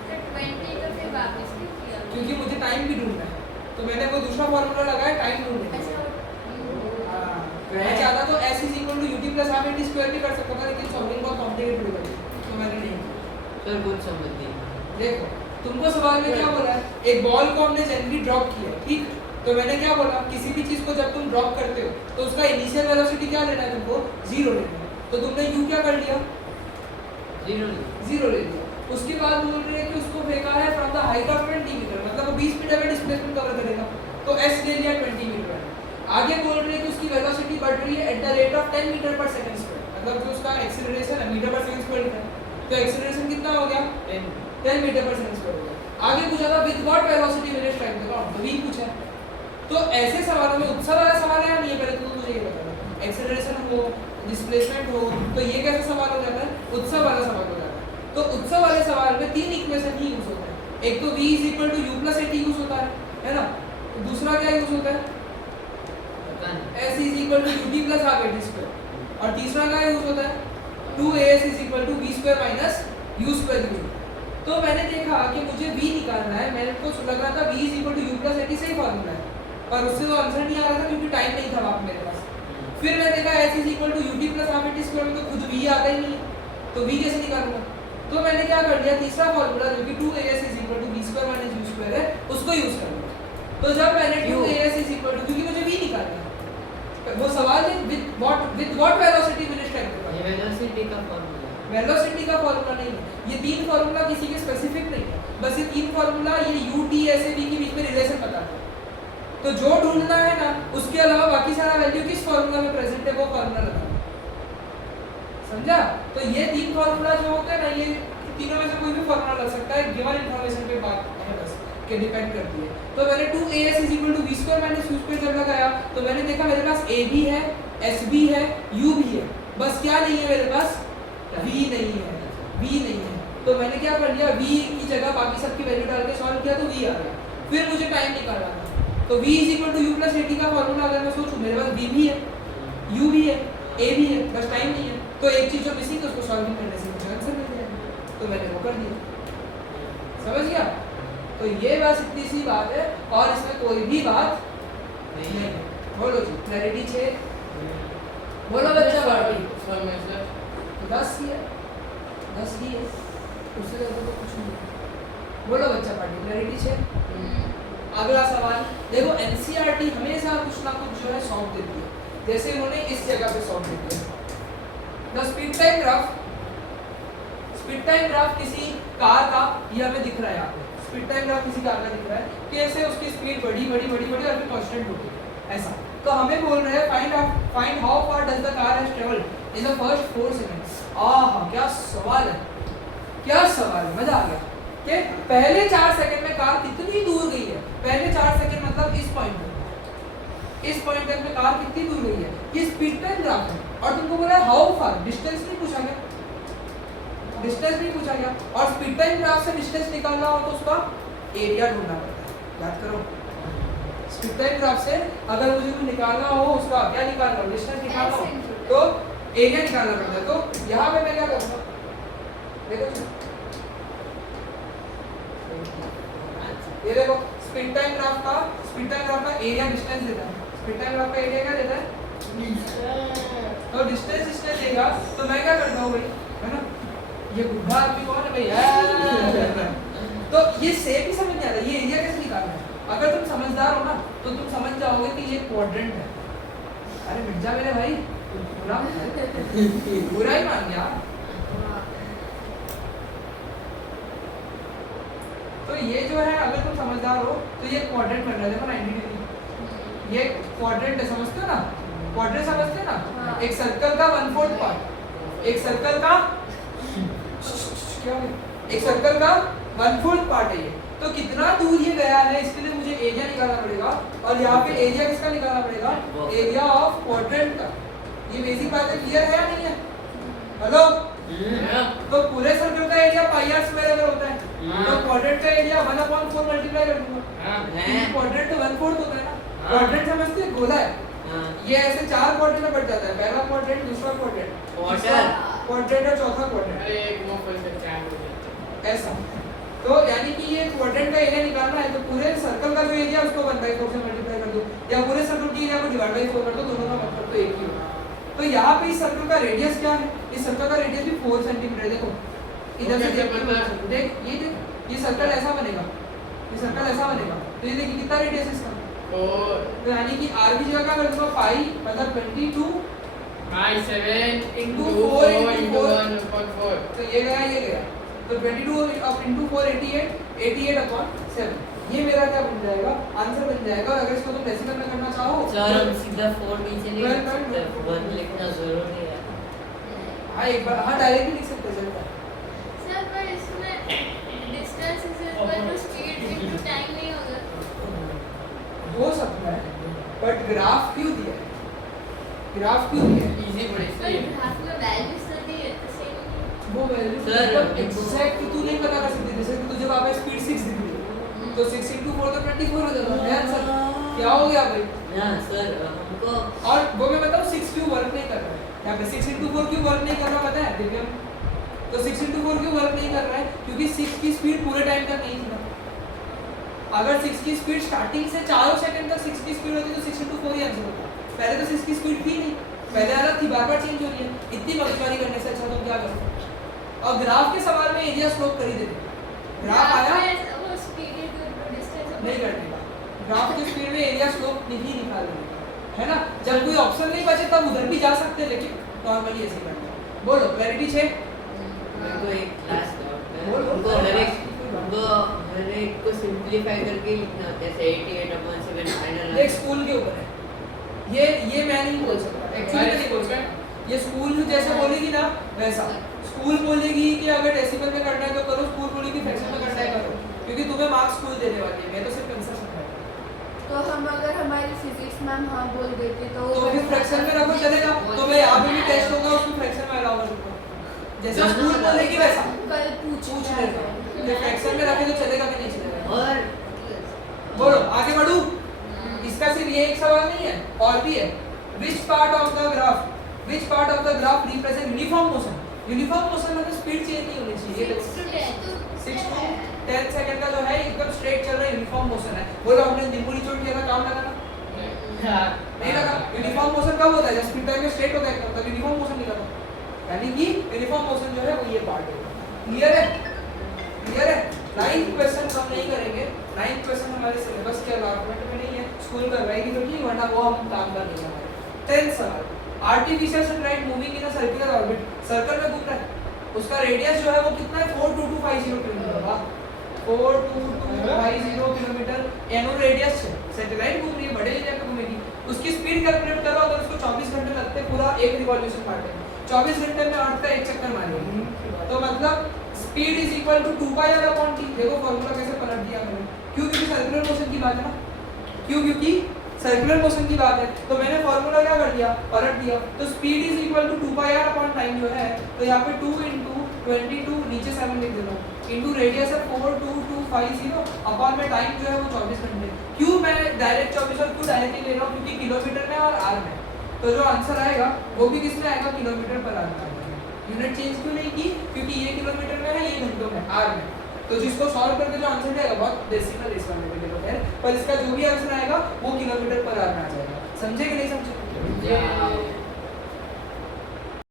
तो 20 तो फिर वापस भी किया क्योंकि मुझे टाइम भी ढूंढना है, तो मैंने वो दूसरा फॉर्मूला लगाया टाइम ढूंढने के लिए। मैं चाहता तो s is equal to ut plus half at square भी कर सकता था, लेकिन सॉल्विंग बहुत कॉम्प्लिकेटेड हो गई, तो मैंने नहीं किया। सर कुछ समझ नहीं। देखो तुमको सवाल में क्या बोला है, एक बॉल को हमने जनरली ड्रॉप किया है, ठीक, तो मैंने क्या बोला, किसी भी चीज को जब तुम ड्रॉप करते हो तो उसका इनिशियल वेलोसिटी क्या लेना है तुमको, 0 लेना है, तो तुमने u क्या कर लिया, 0 ले लिया। उसके बाद बोल रहे हैं कि उसको फेंका है from the height of 20 metre, मतलब वो 20 मीटर में डिस्प्लेसमेंट कवर करेगा, तो s ले लिया 20 मीटर। आगे बोल रहे हैं कि उसकी वेलोसिटी बढ़ रही है at the rate of 10 metre पर सेकंड स्क्वायर, मतलब जो उसका एक्सीलरेशन है मीटर पर सेकंड स्क्वायर है, तो एक्सीलरेशन कितना हो गया, 10 मीटर पर सेकंड स्क्वायर हो गया। आगे पूछा था with what velocity will it strike the ground, तो v पूछा है। तो ऐसे सवालों में उत्सव वाला सवाल है या नहीं है, पहले तो मुझे ये बता दो, एक्सीलरेशन हो डिस्प्लेसमेंट हो, तो ये कैसा सवाल हो जाता है, उत्सव वाला सवाल हो जाता है। तो उत्सव वाले सवाल में 3 इक्वेशन ही यूज होता है, एक तो v is equal to u plus at use होता है ना, तो दूसरा क्या यूज होता है, s is equal to ut plus half at square, और तीसरा क्या यूज होता है, 2as is equal to v square minus u square u। तो मैंने देखा कि मुझे v निकालना है, मेरे को लग रहा था v is equal to u plus at सही फार्मूला है, पर उससे तो आंसर नहीं आ रहा था क्योंकि टाइम नहीं था वहां पे मेरे पास। फिर मैं देखा s is equal to ut plus half at square में तो खुद v आता ही नहीं है, तो v कैसे निकालूंगा, तो मैंने क्या कर लिया, तीसरा फार्मूला जो कि 2as is equal to v square minus u square है, उसको यूज कर लिया। तो जब मैंने 2as इज इक्वल टू, क्योंकि मुझे v निकालना है, वो सवाल है with what velocity will strike the ground, ये वेलोसिटी का फार्मूला है। वेलोसिटी का फार्मूला नहीं है, ये 3 फार्मूला किसी के स्पेसिफिक नहीं है, बस ये 3 फार्मूला ये u t s a v के बीच में रिलेशन बताते हैं। तो जो ढूंढना है ना, उसके अलावा बाकी सारा वैल्यू किस फार्मूला में प्रेजेंट है वो फार्मूला लगाना, समझा। तो ये 3 फार्मूला जो होते हैं ना, ये तीनों में से कोई भी फार्मूला लग सकता है, गिवन इंफॉर्मेशन पे बात है बस के डिपेंड करती है। तो मैंने 2as is equal to v square minus u square जब लगाया तो मैंने देखा मेरे पास a भी है, s भी है, u भी है, बस क्या नहीं है मेरे पास, v नहीं है, v नहीं है। तो मैंने क्या कर लिया, v की जगह बाकी सब की वैल्यू डाल के सॉल्व किया तो v आ गया। फिर मुझे टाइम निकालना था, तो v is equal to u plus at का फार्मूला अगर मैं सोचूं, मेरे पास v भी है, u भी है, a भी है, बस टाइम नहीं है, तो एक चीज जो मिसिंग है उसको सॉल्विंग करने से मुझे आंसर मिल जाएगा, तो मैंने वो कर दिया, समझ गया। तो ये बस इतनी सी बात है और इसमें कोई भी बात नहीं है। बोलो जी, क्लैरिटी 6 बोलो बच्चा बाटी, तो 10 ही है, 10 ही है, उससे ज़्यादा तो कुछ नहीं है। बोलो बच्चा पार्टी, क्लैरिटी 6। अगला सवाल देखो, एनसीईआरटी हमेशा कुछ ना कुछ जो है सॉल्व देती है, जैसे उन्होंने इस जगह पे सॉल्व कर दिया। द स्पीड टाइम ग्राफ किसी कार का, ये हमें दिख रहा है यहाँ पे, स्पीड टाइम ग्राफ किसी कार का दिख रहा है कि ऐसे उसकी स्पीड बढ़ी और फिर कांस्टेंट हो गई ऐसा। तो हमें बोल रहे हैं find how far does the car has travelled in the first 4 seconds. आहा क्या सवाल है, क्या सवाल है, मजा आ गया कि पहले 4 सेकंड में कार कितनी दूर गई है। पहले 4 सेकंड मतलब इस पॉइंट तक में कार कितनी दूर गई है, ये स्पीड टाइम ग्राफ है। और तुमको बोला हाउ फार, डिस्टेंस नहीं पूछा गया, डिस्टेंस नहीं पूछा गया। और स्पीड टाइम ग्राफ से डिस्टेंस निकालना हो तो उसका एरिया ढूंढना पड़ता है, याद करो। स्पीड टाइम ग्राफ से अगर मुझे कुछ निकालना हो, उसका क्या निकालना हो, डिस्टेंस निकालना हो तो एरिया निकालना पड़ता है। तो यहाँ पे मैं क्या करूँगा, देखो ये देखो स्पीड टाइम ग्राफ का एरिया डिस्टेंस देता है। स्पीड टाइम ग्राफ का एरिया क्या देता है, तो डिस्टेंस देगा। तो मैं क्या करता हूँ भाई, है ना, ये बुढ़ा आदमी कौन है भाई, तो ये सेम ही समझ नहीं आता ये एरिया कैसे निकालना है। अगर तुम समझदार हो ना तो तुम समझ जाओगे कि ये क्वाड्रेंट है। अरे मिट जा मेरे भाई, बुरा ही मान गया। तो ये जो है अगर तुम समझदार हो तो ये क्वाड्रेंट बन रहा है, देखो 90 डिग्री, ये क्वाड्रेंट है, समझते हो ना, क्वाड्रेंट समझते हो ना, एक सर्कल का 1/4 पार्ट, एक सर्कल का क्या है, एक सर्कल का 1/4 पार्ट है ये। तो कितना दूर ये गया है इसके लिए मुझे एरिया निकालना पड़ेगा, और यहाँ पे एरिया किसका निकालना पड़ेगा, एरिया ऑफ क्वाड्रेंट का। ये बेसिक बात है, क्लियर है या नहीं है, हेलो। तो पूरे सर्कल का एरिया पाई आर स्क्वायर अगर होता है तो क्वाड्रेंट का एरिया 1/4 मल्टीप्लाई कर दूंगा, क्वाड्रेंट तो 1/4 होता है ना। क्वाड्रेंट समझते हैं, गोला है, ये ऐसे 4 क्वाड्रेंट में बढ़ जाता है, पहला क्वाड्रेंट, दूसरा क्वाड्रेंट और चौथा क्वाड्रेंट, ऐसा। तो यानी कि ये क्वाड्रेंट का एरिया निकालना है तो पूरे सर्कल का जो एरिया उसको 1/4 से मल्टीप्लाई कर दो या पूरे सर्कल के एरिया को डिवाइड बाय 4 कर दो, दोनों का मतलब तो एक ही होगा। तो यहाँ पे इस सर्कल का रेडियस क्या है? इस सर्कल का रेडियस भी 4 सेंटीमीटर है। देखो इधर से देख ये सर्कल ऐसा बनेगा, ये सर्कल ऐसा बनेगा, तो ये देखिए कितना रेडियस है इसका 4 तो यानी कि r की जगह क्या कर दूंगा पाई मतलब 22 बाय 7 into 4 4 into 1 upon 4 तो ये गया तो 22 of into 4 88 upon 7 ये मेरा क्या बन जाएगा आंसर बन जाएगा। अगर इसको तुम डेसिमल में करना चाहो सर हम सीधा 4 नीचे नहीं लिख सकते, 1 लिखना जरूरी है। हाँ एक बार हाँ डायरेक्टली लिख सकते हैं सर। सर पर इसमें distance is equal to speed into time नहीं होगा? हो सकता है बट ग्राफ क्यों दिया है? ग्राफ क्यों दिया है? इजी पड़े पर इसलिए ग्राफ में वैल्यूज तो दी है तो सेम वो वैल्यू सर, एग्जैक्ट तू नहीं पता कर सकती। जैसे कि तुझे वहाँ पे स्पीड 6 दिख रही है तो 6 into 4 तो 24 हो जाता है आंसर। क्या हो गया भाई? ना सर हमको और वो मैं बताऊँ 6 क्यों वर्क नहीं कर रहा है यहाँ पे 6 into 4 क्यों वर्क नहीं कर रहा पता है दिव्यम? तो 6 into 4 क्यों वर्क नहीं कर रहा है? क्योंकि 6 की स्पीड पूरे टाइम तक नहीं थी ना। अगर 6 की स्पीड स्टार्टिंग से 4 सेकंड तक 6 की स्पीड होती तो 6 into 4 ही आंसर होता। पहले तो 6 की स्पीड थी नहीं, पहले अलग थी, बार बार चेंज हो रही है। इतनी मगजमारी करने से अच्छा तुम क्या करो और ग्राफ के सवाल में एरिया स्लोप कर ही देते। ग्राफ आया वो स्पीड इनटू डिस्टेंस नहीं करने का, ग्राफ की स्पीड में एरिया स्लोप नहीं निकाल देने का, है ना। जब कोई ऑप्शन नहीं बचे तब उधर भी जा सकते हैं, लेकिन नॉर्मली ऐसे करना है। बोलो क्लैरिटी छे? मेरे को एक क्लास डाउट है। बोल, बोल, हमको बोल। हर एक को सिंपलीफाई करके लिखना होता है, जैसे 88/7 फाइनल देख स्कूल के ऊपर है ये मैं नहीं बोल सकता एक्चुअली नहीं बोल सकता। ये स्कूल जैसे बोलेगी ना वैसा स्कूल बोलेगी कि अगर डेसिमल में करना है तो करो, स्कूल बोलेगी फ्रैक्शन में करना है करो, क्योंकि तुम्हें मार्क्स स्कूल देने वाली है। मैं तो सिर्फ आंसर समझाऊंगा। तो हम अगर हमारी फिजिक्स मैम हाँ बोल देती तो फिर फ्रैक्शन में रखो चलेगा, तो मैं यहाँ पे भी टेस्ट होगा उसको फ्रैक्शन में अलाउ कर दूंगा। जैसे स्कूल बोलेगी वैसा कल पूछ पूछ लेगा कि फ्रैक्शन में रखे तो चलेगा कि नहीं चलेगा। और बोलो आगे बढ़ूं। इसका सिर्फ ये एक सवाल नहीं है और भी है। which part of the graph represent uniform motion? Uniform motion मतलब स्पीड चेंज नहीं होनी चाहिए। 6 to 10 6 to 10 सेकंड का जो है एकदम स्ट्रेट चल रहा है यूनिफॉर्म मोशन है। बोलो हमने दिलपुरी चोट किया था काम लगा ना? नहीं लगा। यूनिफॉर्म मोशन कब होता है? जब स्पीड टाइम में स्ट्रेट होता है एकदम, तब यूनिफॉर्म मोशन नहीं लगा। यानी कि यूनिफॉर्म मोशन जो है वो ये पार्ट है। क्लियर है? क्लियर है? 9th क्वेश्चन हम नहीं करेंगे। 9th क्वेश्चन हमारे सिलेबस के अलाटमेंट में नहीं है, स्कूल करवाएगी तो ठीक, वरना वो हम काम कर नहीं हमारे। 10th सवाल, artificial satellite moving in a circular orbit, circle में घूम रहा है, उसका रेडियस जो है वो कितना है? 42250 किलोमीटर। वाह 42250 किलोमीटर एनुअल रेडियस है। सैटेलाइट घूम रही है, बड़े एरिया पे घूमेगी। उसकी स्पीड कैलकुलेट करो, अगर उसको 24 घंटे लगते हैं पूरा एक रिवॉल्यूशन मारने में, 24 घंटे में अर्थ का एक चक्कर मारेगी, तो मतलब speed is equal to 2πr/t। देखो फार्मूला कैसे पलट दिया मैंने, क्यों? क्योंकि सर्कुलर मोशन की बात है ना, क्यों? क्योंकि सर्कुलर मोशन की बात है, तो मैंने फार्मूला क्या कर दिया? पलट दिया। तो स्पीड इज इक्वल टू 2πr/टाइम जो है, तो यहाँ पे 2 into 22 नीचे 7 लिख देता हूँ इंटू रेडियस है 42250 अपॉन में टाइम जो है वो 24 घंटे। क्यों मैं डायरेक्ट 24 और क्यों डायरेक्टली ले रहा हूँ? क्योंकि किलोमीटर में और आर में, तो जो आंसर आएगा वो भी किसमें आएगा? किलोमीटर पर आर में। यूनिट चेंज क्यों नहीं की? क्योंकि ये किलोमीटर में है, ये घंटों में, आर में। तो जिसको सॉल्व करके जो आंसर आएगा बहुत डेसिमल इस वाले में देखो खैर, पर इसका जो भी आंसर आएगा वो किलोमीटर पर आर में आ जाएगा। समझे कि नहीं समझे?